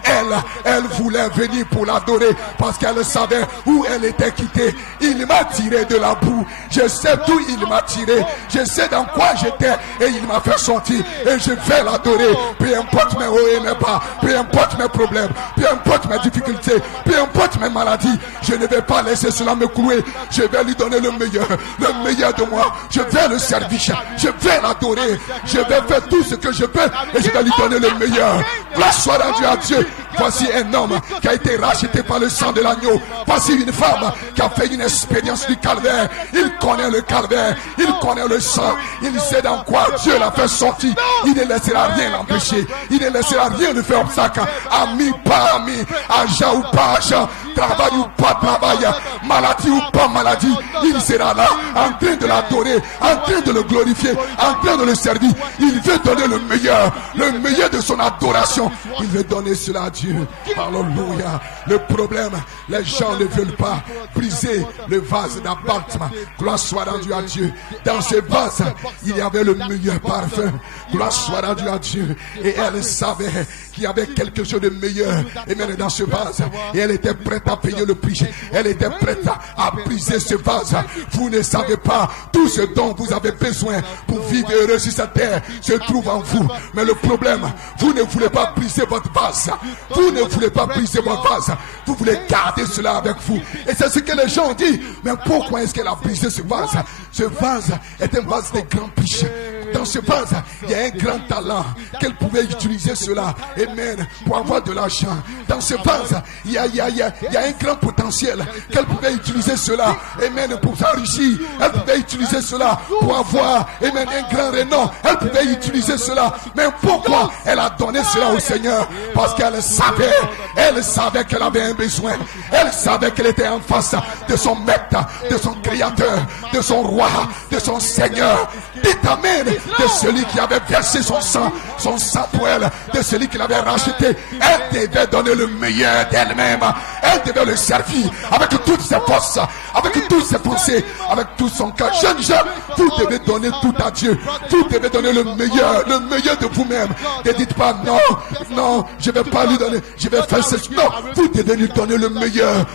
elle voulait venir pour l'adorer, parce qu'elle savait où elle était quittée. Il m'a tiré de la boue. Je sais d'où il m'a tiré. Je sais dans quoi j'étais. Et il m'a fait sortir. Et je vais l'adorer. Peu importe mes hauts et mes bas. Peu importe mes problèmes. Peu importe mes difficultés. Peu importe mes maladies. Je ne vais pas laisser cela me clouer. Je vais lui donner le meilleur. Le meilleur de moi. Je vais le servir. Je vais l'adorer. Je vais faire tout ce que je peux. Et je vais lui donner le meilleur. Gloire soit rendue à Dieu. Voici un homme qui a été racheté par le sang de l'agneau. Voici une femme qui a fait une expérience du calvaire. Il connaît le calvaire. Il connaît le sang. Il sait dans quoi Dieu l'a fait sortir. Il ne laissera rien l'empêcher. Il ne laissera rien lui faire obstacle. Ami, pas ami. Agent ou pas agent. Travail ou pas travail. Maladie ou pas maladie. Il sera là en train de l'adorer. En train de le glorifier. En train de le servir. Il veut donner le meilleur. Le meilleur de son adoration. Il veut donner cela à Dieu. Alléluia. Le problème, les gens ne veulent pas briser le vase d'abattement. Gloire soit rendue à Dieu. Dans ce vase, il y avait le meilleur parfum. Gloire soit rendue à Dieu. Et elle savait qu'il y avait quelque chose de meilleur. Et même dans ce vase, et elle était prête à payer le prix. Elle était prête à briser ce vase. Vous ne savez pas tout ce dont vous avez besoin pour vivre heureux sur cette terre se trouve en vous. Mais le problème, vous ne voulez pas briser votre vase. Vous ne voulez pas briser votre vase. Vous voulez garder cela avec vous. Et c'est ce que les gens disent. Mais pourquoi est-ce qu'elle a brisé ce vase? Ce vase est un vase de grands piches. Dans ce vase, il y a un grand talent qu'elle pouvait utiliser cela. Amen. Pour avoir de l'argent. Dans ce vase, il y a un grand potentiel qu'elle pouvait utiliser cela. Amen. Pour s'enrichir. Elle pouvait utiliser cela pour avoir, amen, un grand renom. Elle pouvait utiliser cela. Mais pourquoi elle a donné cela au Seigneur? Parce qu'elle savait qu'elle avait un besoin. Elle savait qu'elle était en face de son maître, de son créateur, de son roi, de son Seigneur. Dites amen. De celui qui avait versé son sang pour elle, de celui qui l'avait racheté. Elle devait donner le meilleur d'elle-même. Elle devait le servir avec toutes ses forces, avec toutes ses pensées, avec tout son cœur. Jeune, vous devez donner tout à Dieu. Vous devez donner le meilleur de vous-même. Ne dites pas non, je ne vais pas lui donner, je vais faire ceci. Non, vous devez lui donner le meilleur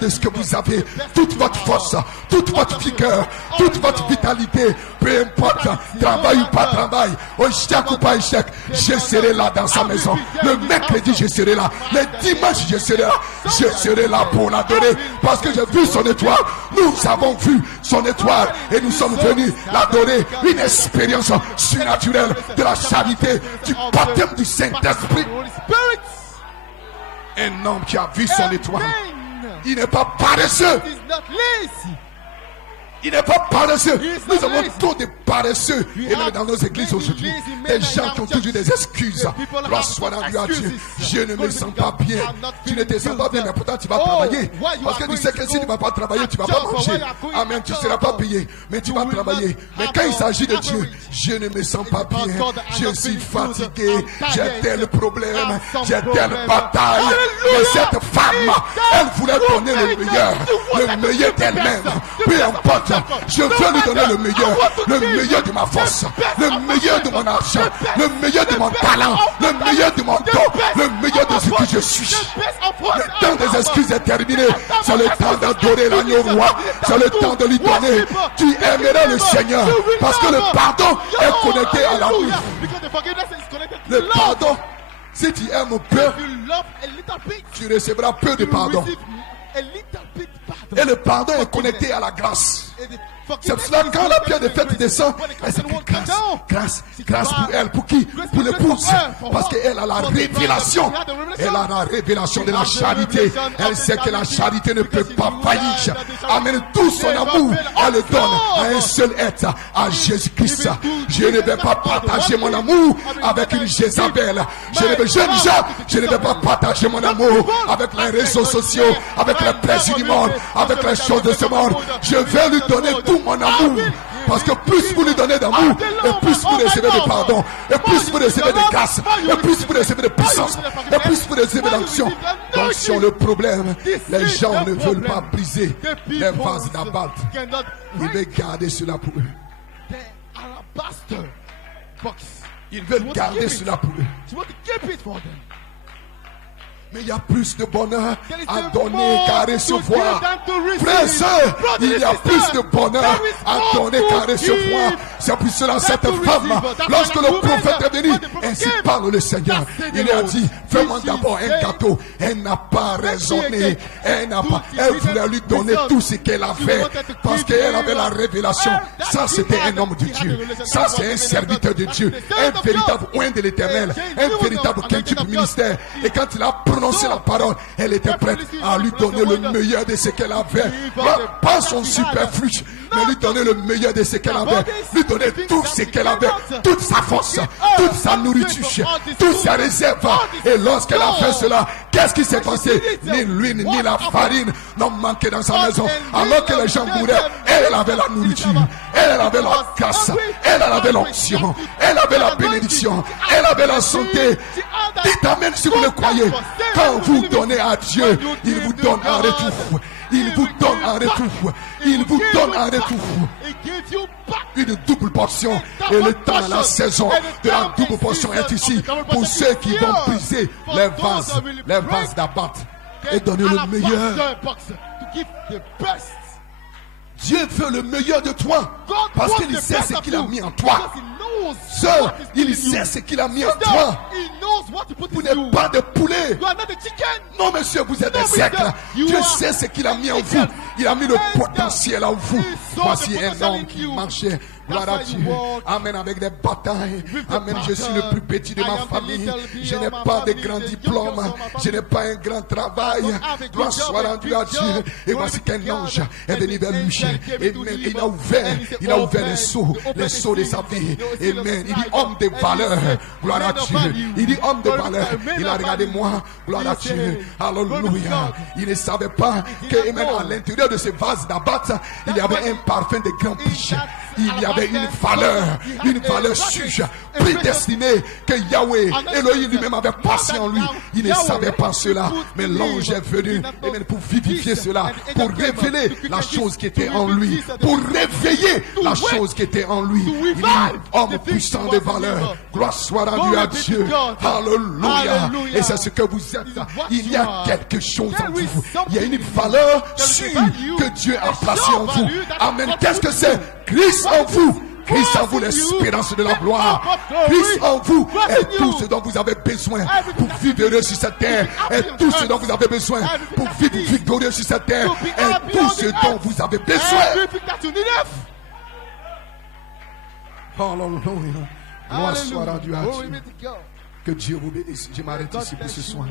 de ce que vous avez. Toute votre force, toute votre vigueur, toute votre vitalité, peu importe, travail ou pas travail, échec ou pas échec, je serai là dans sa maison. Le mercredi, je serai là. Le dimanche, je serai là pour l'adorer. Parce que j'ai vu son étoile. Nous avons vu son étoile et nous sommes venus l'adorer. Une expérience surnaturelle de la charité, du baptême du Saint-Esprit. Un homme qui a vu son étoile. Il n'est pas paresseux. Il n'est pas paresseux. Nous avons trop de paresseux. Et même dans nos églises aujourd'hui, des gens qui ont toujours des excuses. Gloire soit rendue à Dieu. Je ne me sens pas bien. Tu ne te sens pas bien, mais pourtant tu vas travailler. Parce que tu sais que si tu ne vas pas travailler, tu ne vas pas manger. Amen. Tu ne seras pas payé. Mais tu vas travailler. Mais quand il s'agit de Dieu, je ne me sens pas bien. Je suis fatigué. J'ai tel problème. J'ai telle bataille. Mais cette femme, elle voulait donner le meilleur d'elle-même. Peu importe. Je veux lui donner le meilleur de ma force, le meilleur de mon argent, le meilleur de mon talent, le meilleur de mon don, le meilleur de ce que je suis. Le temps des excuses est terminé. C'est le temps d'adorer l'agneau roi. C'est le temps de lui donner. Tu aimerais le Seigneur parce que le pardon est connecté à l'amour. Le pardon, si tu aimes peu, tu recevras peu de pardon. Et le pardon est connecté à la grâce. C'est pour cela quand la pierre de fête descend, elle s'écrit grâce pour elle. Pour qui? Pour l'épouse. Parce qu'elle a la révélation. Elle a la révélation de la charité. Elle sait que la charité ne peut pas faillir. Amène tout son amour. Elle le donne à un seul être, à Jésus-Christ. Je ne vais pas partager mon amour avec une Jézabel. Je ne vais pas partager mon amour avec les réseaux sociaux, avec les plaisirs du monde, avec les choses de ce monde. Je vais lui donner tout mon amour. Parce que plus vous lui donnez d'amour, et plus vous recevez de pardon, et plus vous recevez de grâce, et plus vous recevez de puissance, et plus vous recevez d'action. Donc sur le problème, les gens ne veulent pas briser les vases d'abat. Ils veulent garder cela pour eux. Ils veulent garder cela pour eux. Mais il y a plus de bonheur à donner qu'à recevoir. Frères et sœurs, il y a plus de bonheur à donner qu'à recevoir. C'est pour cela cette femme, lorsque le prophète est venu, ainsi parle le Seigneur. Il lui a dit, fais-moi d'abord un gâteau. Elle n'a pas raisonné. Elle voulait lui donner tout ce qu'elle avait. Parce qu'elle avait la révélation. Ça, c'était un homme de Dieu. Ça, c'est un serviteur de Dieu. Un véritable oint de l'Éternel. Un véritable quintuple ministère. Et quand il a prononcé la parole, elle était prête à lui donner le meilleur de ce qu'elle avait. Pas son superflu, mais lui donner le meilleur de ce qu'elle avait. Lui donner tout ce qu'elle avait, toute sa force, toute sa nourriture, toute sa réserve. Et lorsqu'elle a fait cela, qu'est-ce qui s'est passé? Ni l'huile, ni la farine n'ont manqué dans sa maison. Alors que les gens mouraient, elle avait la nourriture, elle avait la grâce, elle avait l'onction, elle avait la bénédiction, elle avait la santé. Dites amen si vous le croyez. Quand vous donnez à Dieu, il vous donne en retour. Il vous donne en retour. Il vous donne en retour une double portion. Et le temps, la saison de la double portion est ici pour ceux qui vont briser les vases d'abat et donner le meilleur. Dieu veut le meilleur de toi parce qu'il sait ce qu'il a mis en toi. Sœur, il sait ce qu'il a mis en toi. Vous n'êtes pas de poulet. Non, monsieur, vous êtes des siècles. Dieu sait ce qu'il a mis en vous. Il a mis le potentiel en vous. Voici un homme qui marchait. Gloire à Dieu. Amen. Avec des batailles. Amen. Je suis le plus petit de ma famille. Je n'ai pas de grands diplômes. Je n'ai pas un grand travail. Gloire soit rendue à Dieu. Et voici qu'un ange est venu vers lui. Amen. Il a ouvert les seaux de sa vie. Amen. Il dit homme de valeur. Gloire à Dieu. Il dit homme de valeur. Il a regardé moi. Gloire à Dieu. Alléluia. Il ne savait pas que amen, à l'intérieur de ce vase d'abat, il y avait un parfum de grand péché. Il y avait une valeur sûre, prédestinée que Yahweh, Elohim lui-même avait placé en lui. Il ne savait pas cela, mais l'ange est venu pour vivifier cela, pour révéler la chose qui était en lui, pour réveiller la chose qui était en lui. Il est homme puissant de valeur. Gloire soit rendue à Dieu. Alléluia. Et c'est ce que vous êtes. Il y a quelque chose en vous. Il y a une valeur sûre que Dieu a placée en vous. Amen. Qu'est-ce que c'est? Christ en vous. Christ en vous, l'espérance de la gloire. Christ en vous est tout ce dont vous avez besoin pour vivre heureux sur cette terre. Et tout ce dont vous avez besoin pour vivre victorieux sur cette terre. Et tout ce dont vous avez besoin. Alléluia. Gloire soit rendue à Dieu. Que Dieu vous bénisse. Je m'arrête ici pour ce soir.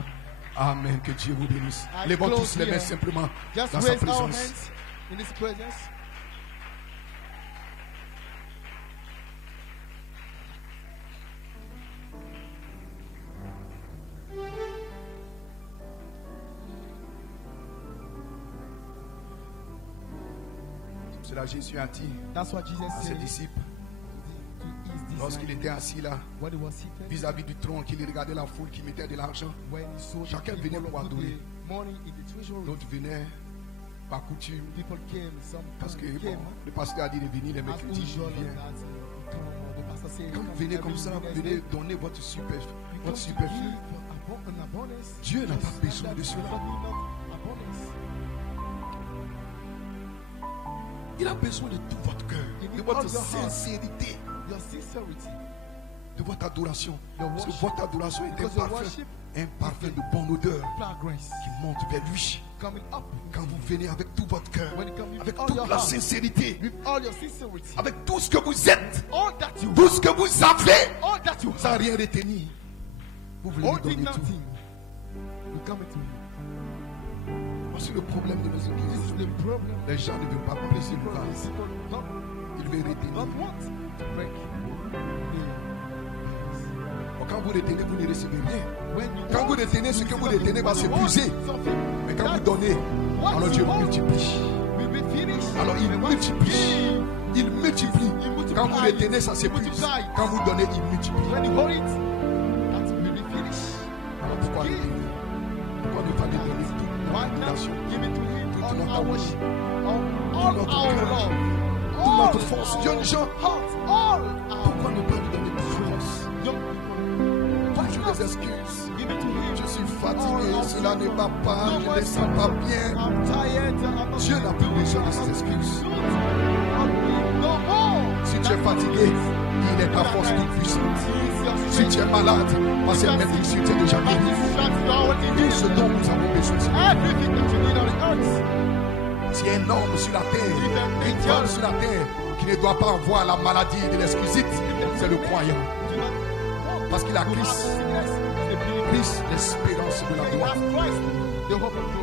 Amen. Que Dieu vous bénisse. Levons tous les mains simplement dans sa présence. Cela Jésus a dit à ses disciples lorsqu'il était assis là vis-à-vis du trône, qu'il regardait la foule qui mettait de l'argent. Chacun venait pour adorer. D'autres venaient par coutume parce que bon, le pasteur a dit de venir les mercredis. Quand vous venez comme ça, vous venez donner votre superflu. Dieu n'a pas besoin de cela. Il a besoin de tout votre cœur, de votre sincérité, de votre adoration. Parce que votre adoration est un parfum. Un parfum de bonne odeur fragrance qui monte vers lui. coming up. Quand vous venez avec tout votre cœur, When you come with avec all toute your la heart, sincérité, with all your sincerity, avec tout ce que vous êtes, all that you tout ce que vous avez, all that you sans have, rien retenir, vous voulez lui holding donner tout. nothing, you come to me. Voici le problème de nos This églises. is the problem. Les gens ne veulent pas apprécier le vase. People don't Ils veulent retenir. want to break Quand vous retenez, vous ne recevez rien. when you Quand vous want, retenez, ce que vous receive retenez va nothing. When you s'épuiser. want something, Mais quand vous that donnez, what alors you Dieu want multiplie. will be finished. Alors il And what you multiplie. give, Il multiplie. Quand vous retenez, ça s'épuise. Quand vous donnez, il multiplie. when you hold it, that will be finished. Alors pourquoi Give. retenir? Pourquoi ne pas lui donner toute Why notre not relation, give it to him Tout all notre our amour, worship, all notre our cœur, love, toute all notre force? our Jeunes gens, heart, all our pourquoi ne pas lui donner toute force? young people. Why Toujours not des excuses. give it to him? Je suis fatigué, cela ne va pas, je ne me sens pas bien. I'm tired. I'm not Dieu n'a plus besoin de ces excuses. No more. Si tu es fatigué, il est ta force toute puissante. Si tu es malade, parce que même ici tu es déjà guéri. Tout ce dont nous avons besoin, c'est Everything that you need on the earth. si un homme sur la terre, une femme sur la terre, qui ne doit pas avoir la maladie de l'exquisite, c'est le croyant. Parce qu'il a Christ, Christ, l'espérance de la gloire.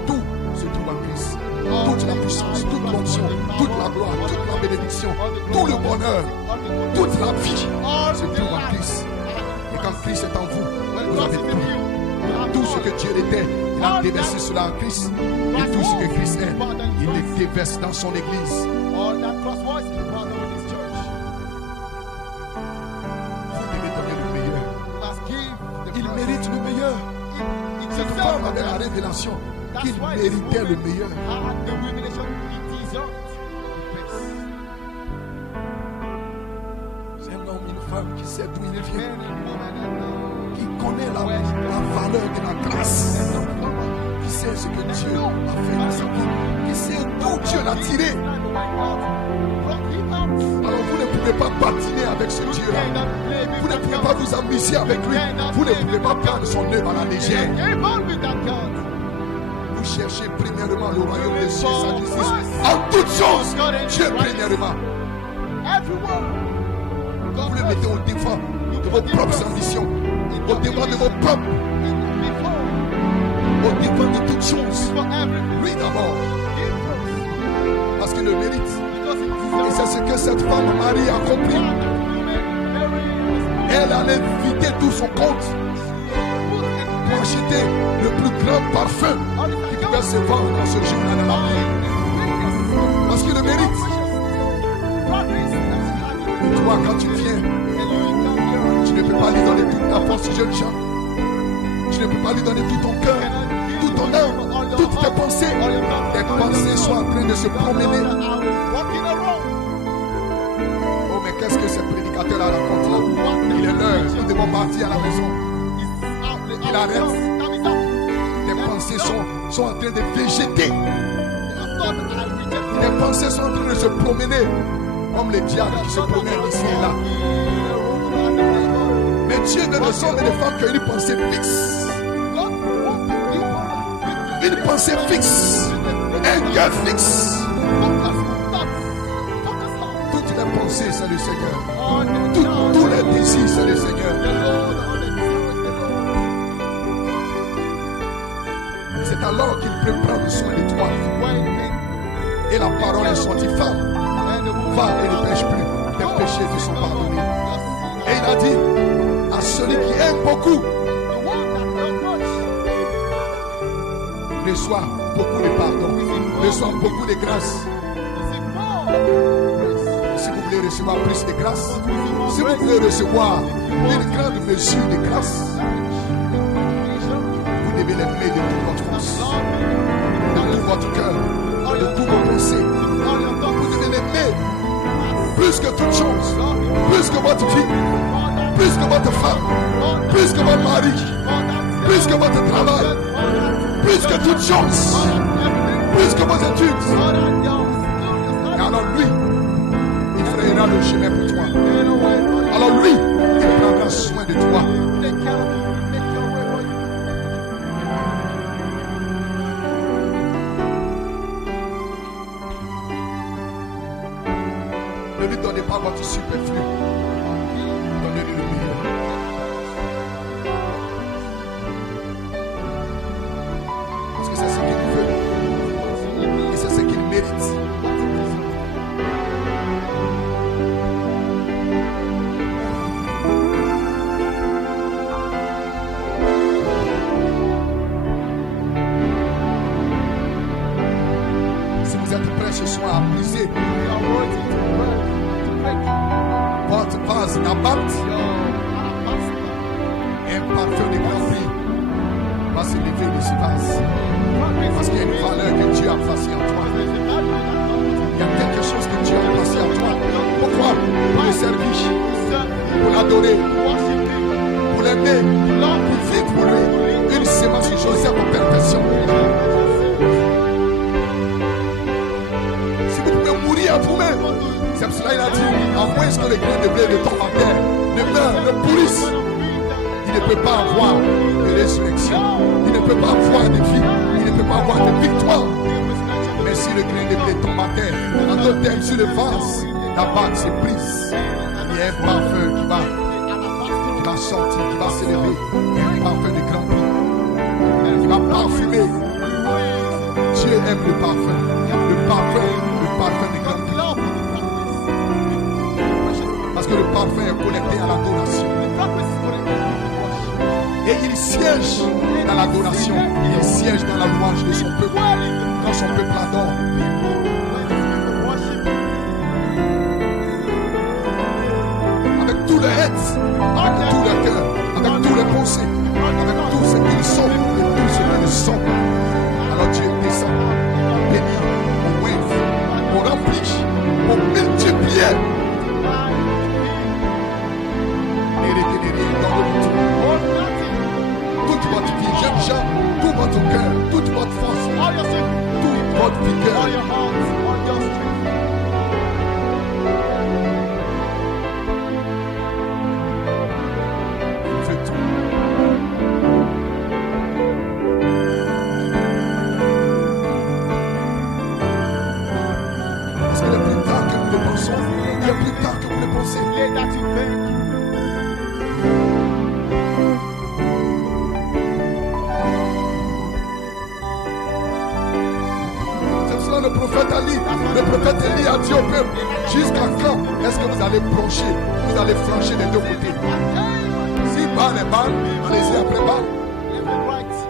Tout se trouve en Christ. Toute la puissance, toute l'onction, toute la gloire, toute la bénédiction, tout le bonheur, toute la vie se trouve en Christ. Et quand Christ est en vous, vous avez tout. Tout ce que Dieu était, il a déversé cela en Christ. Et tout ce que Christ est, il le déverse dans son Église. All that cross was in part of this church. Vous devez donner le meilleur. Must give the Il cross. mérite le meilleur. Cette femme avait la révélation qu'il méritait le meilleur. The revelation he deserved. C'est un homme, une femme qui sait d'où il The vient, man and woman and qui connaît la valeur de la grâce, qui sait ce que Dieu a fait dans sa vie, qui sait d'où Dieu l'a tiré. Alors vous ne pouvez pas patiner avec ce Dieu-là. Vous ne pouvez pas vous amuser avec lui. Vous ne pouvez pas prendre son œuvre à la légère. Vous cherchez premièrement le royaume des cieux et sa justice. En toutes choses, Dieu premièrement. Vous le mettez au devant de vos propres ambitions, au devant de vos propres, au devant de toutes choses. Lui d'abord, parce qu'il le mérite. Et c'est ce que cette femme Marie a compris. Elle allait vider tout son compte pour acheter le plus grand parfum qui pouvait se vendre dans ce jour-là dans la vie. Parce qu'il le mérite. Et toi, quand tu viens, tu ne peux pas lui donner toute ta force, jeune gens. Tu ne peux pas lui donner tout ton cœur, toute ton âme, toutes tes pensées. Tes pensées sont en train de se promener. Oh, mais qu'est-ce que ce prédicateur-là raconte là? Il est l'heure, nous devons partir à la maison. Il arrête. Tes pensées sont en train de végéter. Tes pensées sont en train de se promener comme les diables qui se promènent ici et là. Mais Dieu veut des hommes et des femmes qui ont une pensée fixe. Une pensée fixe. Un cœur fixe. Toutes les pensées, c'est le Seigneur. Tous les désirs, c'est le Seigneur. C'est alors qu'il peut prendre soin de toi. Et la parole est sortie, femme, va et ne pêche plus. Tes péchés te sont pardonnés. Et il a dit à celui qui aime beaucoup, reçois beaucoup de pardon, reçois beaucoup de grâce. Si vous voulez recevoir plus de grâce, si vous voulez recevoir une grande mesure de grâce, vous devez l'aimer de toute votre force, de tout votre cœur, de tous vos pensées. Vous devez l'aimer plus que toute chose, plus que votre vie, plus que votre femme, plus que votre mari, plus que votre travail, plus que toute chose, plus que vos études. Et alors lui, il frayera le chemin pour toi. Alors lui, il prendra soin de toi. pas votre superflu. Donnez-lui le meilleur. Parce que c'est ce qu'il veut. Et c'est ce qu'il mérite. Si vous êtes prêts ce soir à briser votre vase d'abattre, un parfum de grand prix va se lever de ce vase. Parce qu'il y a une valeur que Dieu a placée en toi. Il y a quelque chose que Dieu a placé en toi. Pourquoi? Pour le servir, pour l'adorer, pour l'aimer, pour vivre pour lui. Une sémence de Joseph en perfection. Si vous pouvez mourir à vous-même, c'est pour cela qu'il a dit, à moins que les grains de blé ne tombent à terre, ne meurent, ne pourrissent, il ne peut pas avoir de résurrection, il ne peut pas avoir de vie, il ne peut pas avoir de victoire. Mais si le grain de blé tombe à terre, en d'autres termes, sur le vase, la bague se brise. Il y a un parfum qui va sortir, qui va s'élever, un parfum de grand prix, qui va parfumer. Dieu aime le parfum de grand prix. Parce que le parfum est connecté à l'adoration. Et il siège dans l'adoration. Il siège dans la louange de son peuple. Quand son peuple adore. Avec tout le être, avec tout le cœur, avec tous les pensées, avec tout ce qu'ils sont et tout ce qu'ils sont. Alors Dieu descend, bénit, on wave, on remplit, on multiplie. Toute votre vie, jeunes gens, tout votre cœur, toute votre force, toute votre vigueur. Il fait tout. Parce qu'il y a plus tard que nous le pensons, il y a plus tard que vous le pensez. Le prophète Élie a dit au peuple, jusqu'à quand est-ce que vous allez broncher, vous allez flancher des deux côtés? Si Baal est Baal, allez-y après Baal.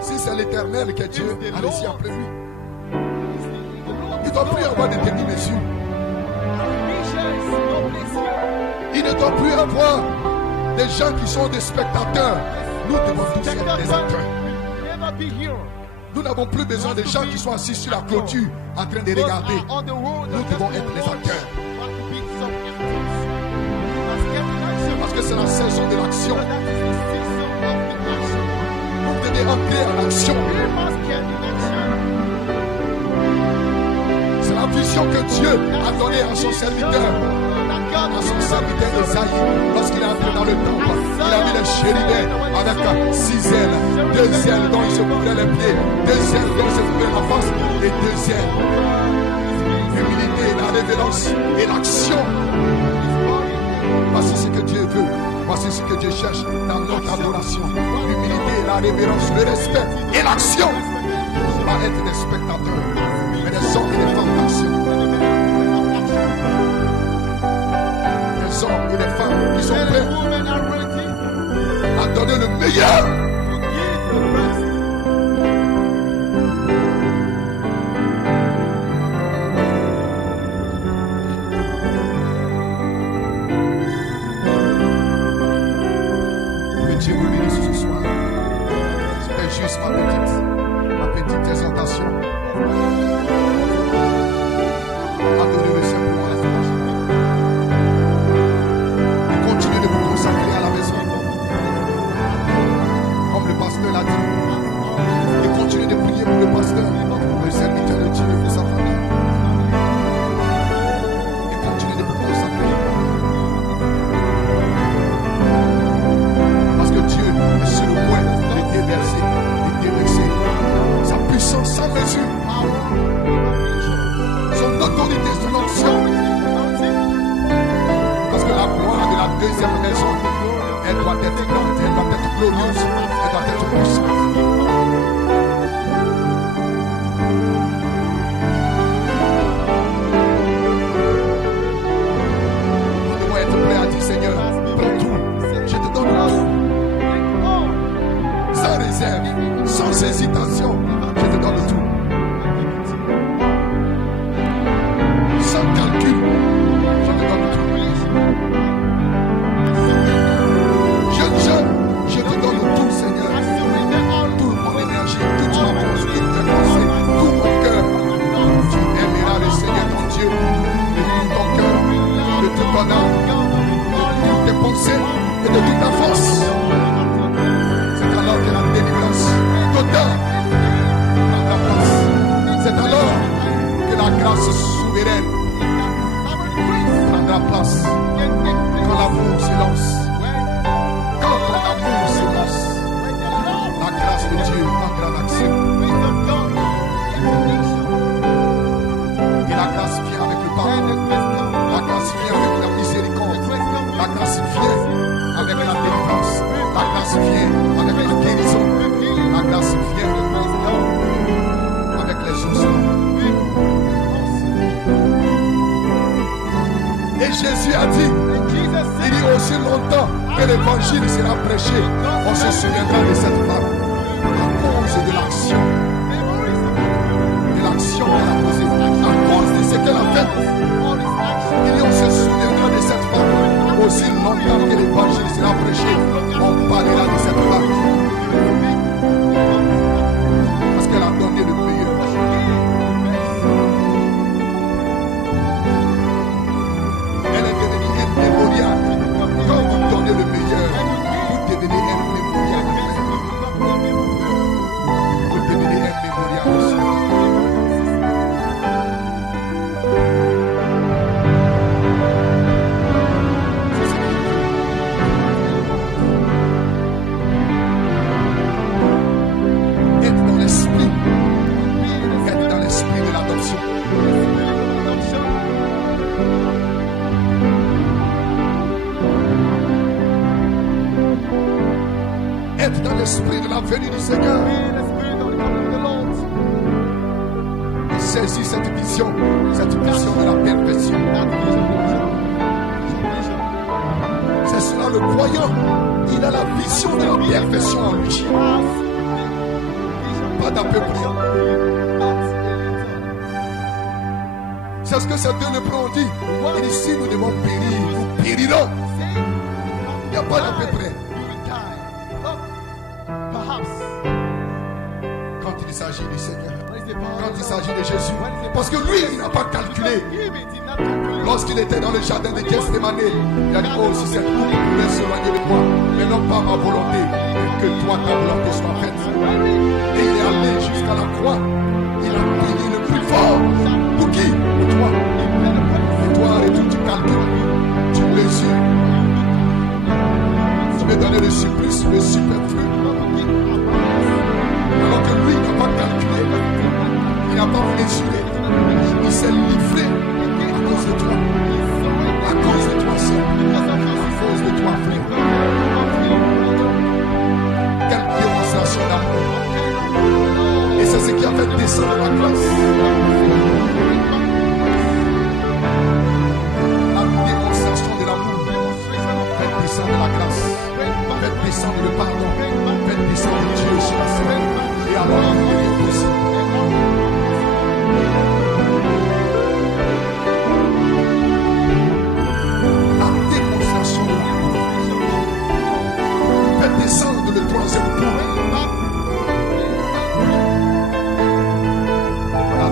Si c'est l'Éternel qui est Dieu, allez-y après lui. Il ne doit plus y avoir de demi-mesure. Il ne doit plus y avoir des gens qui sont des spectateurs. Nous devons tous être des acteurs. Nous n'avons plus besoin de gens qui sont assis sur la clôture en train de regarder. Nous devons être les acteurs. Parce que c'est la saison de l'action. Vous devez entrer en action. C'est la vision que Dieu a donnée à son serviteur. À son serviteur Esaïe, lorsqu'il est entré dans le temple, il a vu les chérubins avec 6 ailes, 2 ailes dont il se couvrait les pieds, 2 ailes dont il se couvrait la face, et 2 ailes. L'humilité, la révérence et l'action. Voici ce que Dieu veut, voici ce que Dieu cherche dans notre adoration. L'humilité, la révérence, le respect et l'action. Pas être des spectateurs, mais des hommes et des femmes d'action. Des hommes et des femmes qui sont prêts à donner le meilleur. Que Dieu vous bénisse ce soir. C'était juste ma petite exhortation. Adorez-le simplement. Continuez de vous consacrer à la maison. Comme le pasteur l'a dit. Et continuez de prier pour le pasteur, le serviteur de Dieu et pour sa famille. Et continuez de vous consacrer. Parce que Dieu est sur le point de déverser sa puissance sans mesure. hésitation, je te donne tout. Sans calcul, je te donne tout. Jeune, je te donne tout, Seigneur. Toute mon énergie, toute ma force, toutes mes pensées, tout mon cœur. Tu aimeras le Seigneur ton Dieu de tout ton cœur, de toute ton âme, de toutes tes pensées et de toute ta force. C'est alors que la délivrance totale prendra place. C'est alors que la grâce souveraine prendra place. Quand l'amour se lance, quand l'amour se lance, la grâce de Dieu prendra l'action. Et la grâce vient avec le pardon. La grâce vient avec la miséricorde. La grâce vient avec la délivrance. La grâce vient avec la guérison. La grâce vient avec les choses. Et Jésus a dit, il dit aussi longtemps que l'évangile sera prêché, on se souviendra de cette femme à cause de l'action qu'elle a posée, à cause de ce qu'elle a fait. Il dit on se souviendra de cette femme aussi longtemps que l'évangile sera prêché, on parlera de cette femme parce qu'elle a donné le meilleur. Mémorial. Quand vous donnez le meilleur, vous devenez un mémorial. Vous devenez un mémorial aussi. Être dans l'esprit. Être dans l'esprit de l'adoption. Être dans l'esprit de la venue du Seigneur. Et saisis cette vision de la perfection. C'est cela le croyant. Il a la vision de la perfection en lui. Pas d'à peu près. C'est ce que ces deux lépreux ont dit. Il dit si nous devons périr, nous périrons. Il n'y a pas d'à peu près. Quand il s'agit du Seigneur, quand il s'agit de Jésus, parce que lui, il n'a pas calculé. Lorsqu'il était dans le jardin de Gethsémani, il a dit, oh, si cette coupe pouvait s'éloigner de moi, mais non pas ma volonté, que toi, ta volonté soit faite. Et il est allé jusqu'à la croix. Il a payé le prix fort. Pour qui? Pour toi. Et toi, et tout, tu calcules, tu mesures. Tu veux donner le supplice, le superflu. Alors que lui n'a pas calculé, il n'a pas mesuré, il s'est livré à cause de toi, seul, à cause de toi, frère. Quelle démonstration d'amour! Et c'est ce qui a fait descendre la grâce. La démonstration de l'amour, fait descendre la grâce, fait descendre le pardon, fait descendre Dieu sur la scène. Et alors, il devient possible. La démonstration de l'amour fait descendre le troisième point. La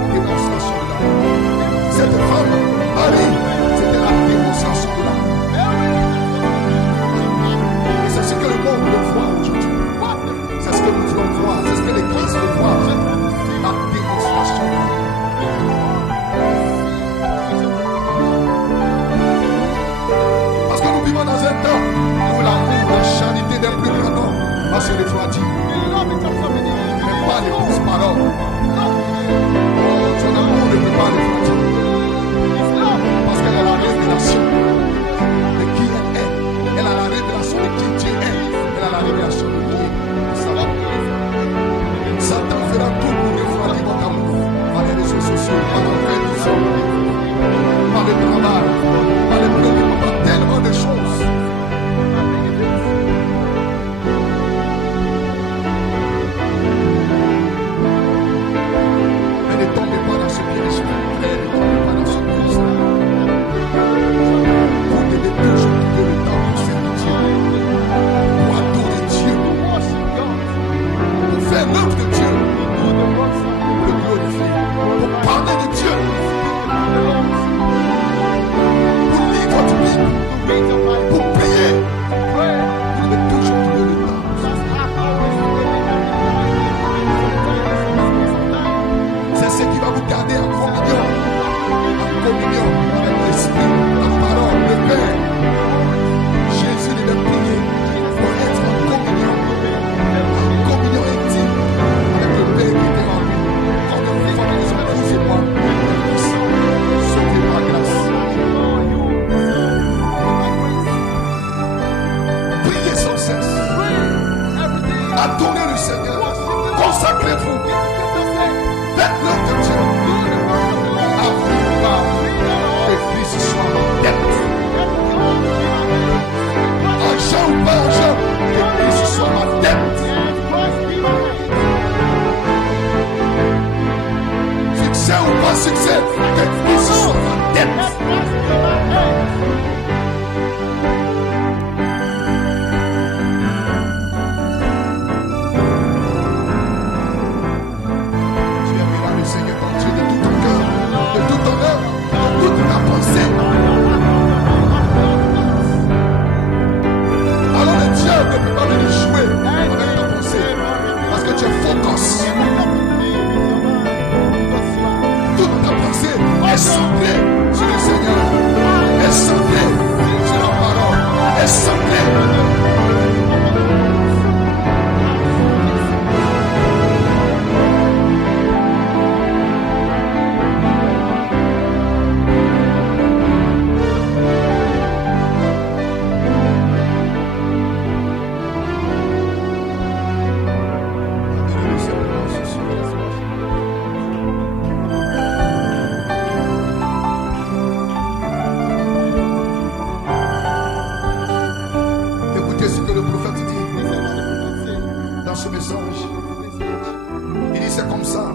comme ça.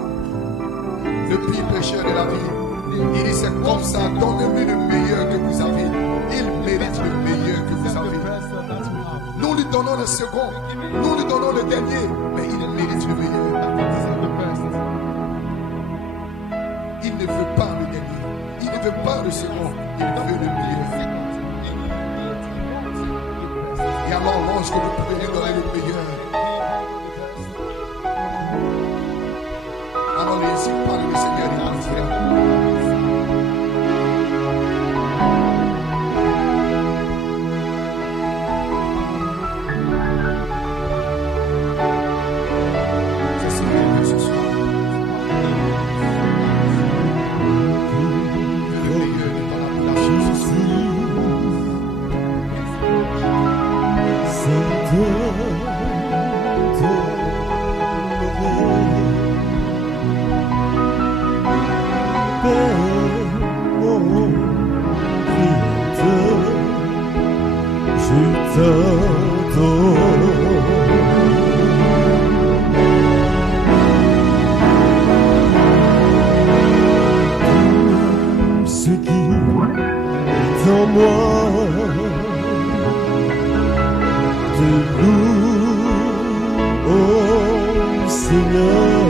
Le pire pécheur de la vie. Il dit c'est comme ça, donnez-lui le meilleur que vous avez. Il mérite le meilleur que vous avez. Nous lui donnons le second, nous lui donnons le dernier, mais il mérite le meilleur. Il ne veut pas le dernier, il ne veut pas le second, il veut le meilleur. Et alors lorsque vous pouvez lui donner le meilleur, alors n'hésite pas, le Seigneur il dira. Ce qui est en moi de loup au Seigneur,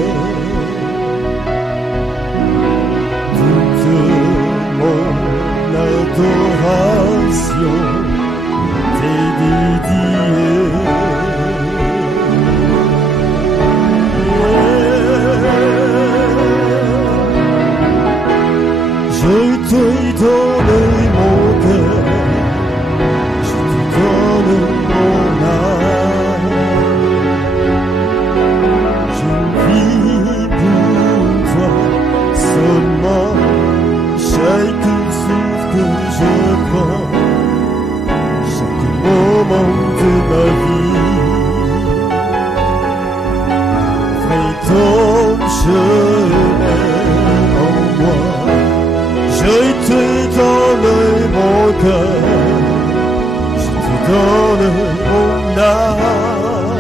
toute mon adoration t'est dédiée. Je te donne mon cœur, je te donne mon âme. Je vis pour toi seulement, chaque souffle que je prends, chaque moment de ma vie. Fais ton chemin en moi. Je te donne mon cœur, je te donne mon âme,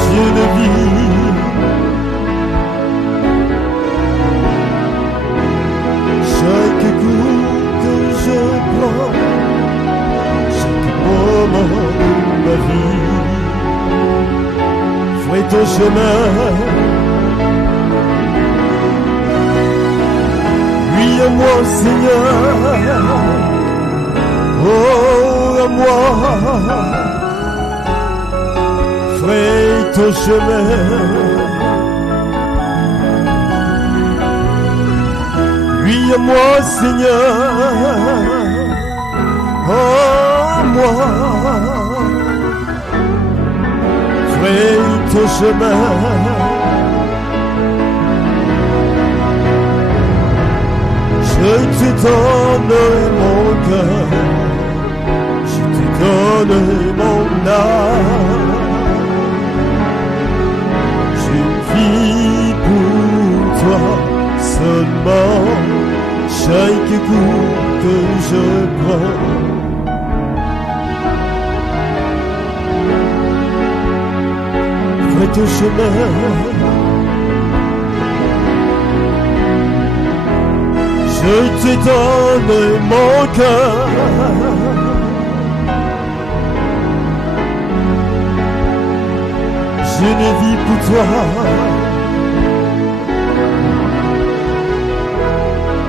je le vis. Chaque coup que je prends, chaque moment de ma vie, fais ton chemin. Oui, à moi, Seigneur, oh, à moi, fais ton chemin. Oui, à moi, Seigneur, oh, à moi, fais ton chemin. Je te donne mon cœur, je te donne mon âme. Je vis pour toi seulement, chaque coup que je prends. Fais ton chemin. Je te donne mon cœur, je ne vis pour toi,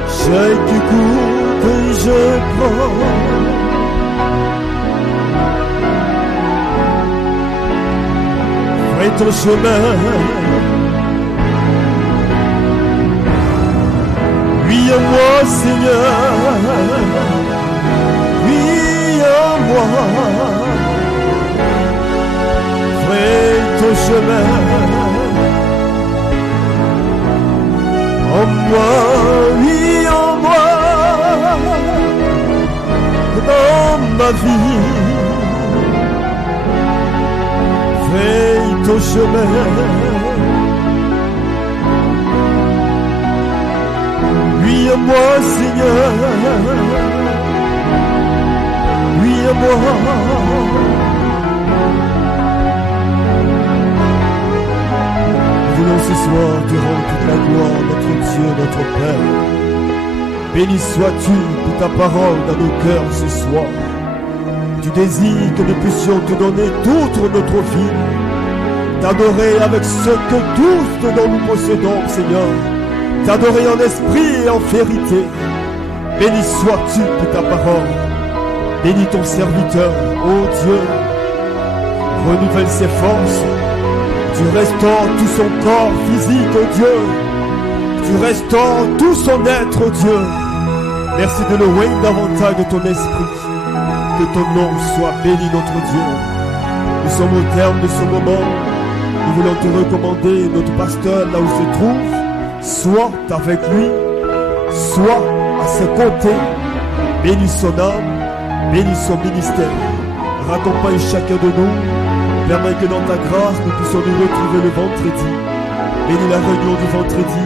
chaque coup que je prends. Fais ton chemin. Oui à moi, Seigneur, oui à moi, fais ton chemin. En moi, oui en moi, dans ma vie, fais ton chemin. Oui à moi, Seigneur, oui à moi. Nous voulons ce soir te rend toute la gloire, notre Dieu, notre Père. Béni sois-tu pour ta parole dans nos cœurs ce soir. Tu désires que nous puissions te donner toute notre vie, t'adorer avec ce que tous dont nous possédons, Seigneur, t'adorer en esprit et en vérité. Béni sois-tu pour ta parole. Bénis ton serviteur, ô Dieu. Renouvelle ses forces. Tu restaures tout son corps physique, ô Dieu. Tu restaures tout son être, ô Dieu. Merci de le louer davantage de ton esprit. Que ton nom soit béni, notre Dieu. Nous sommes au terme de ce moment. Nous voulons te recommander notre pasteur là où il se trouve. Sois avec lui, sois à ses côtés. Bénis son âme, bénis son ministère. Raccompagne chacun de nous. Permets que dans ta grâce, nous puissions nous retrouver le vendredi. Bénis la réunion du vendredi.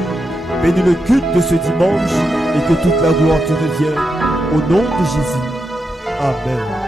Bénis le culte de ce dimanche. Et que toute la gloire te revienne. Au nom de Jésus. Amen.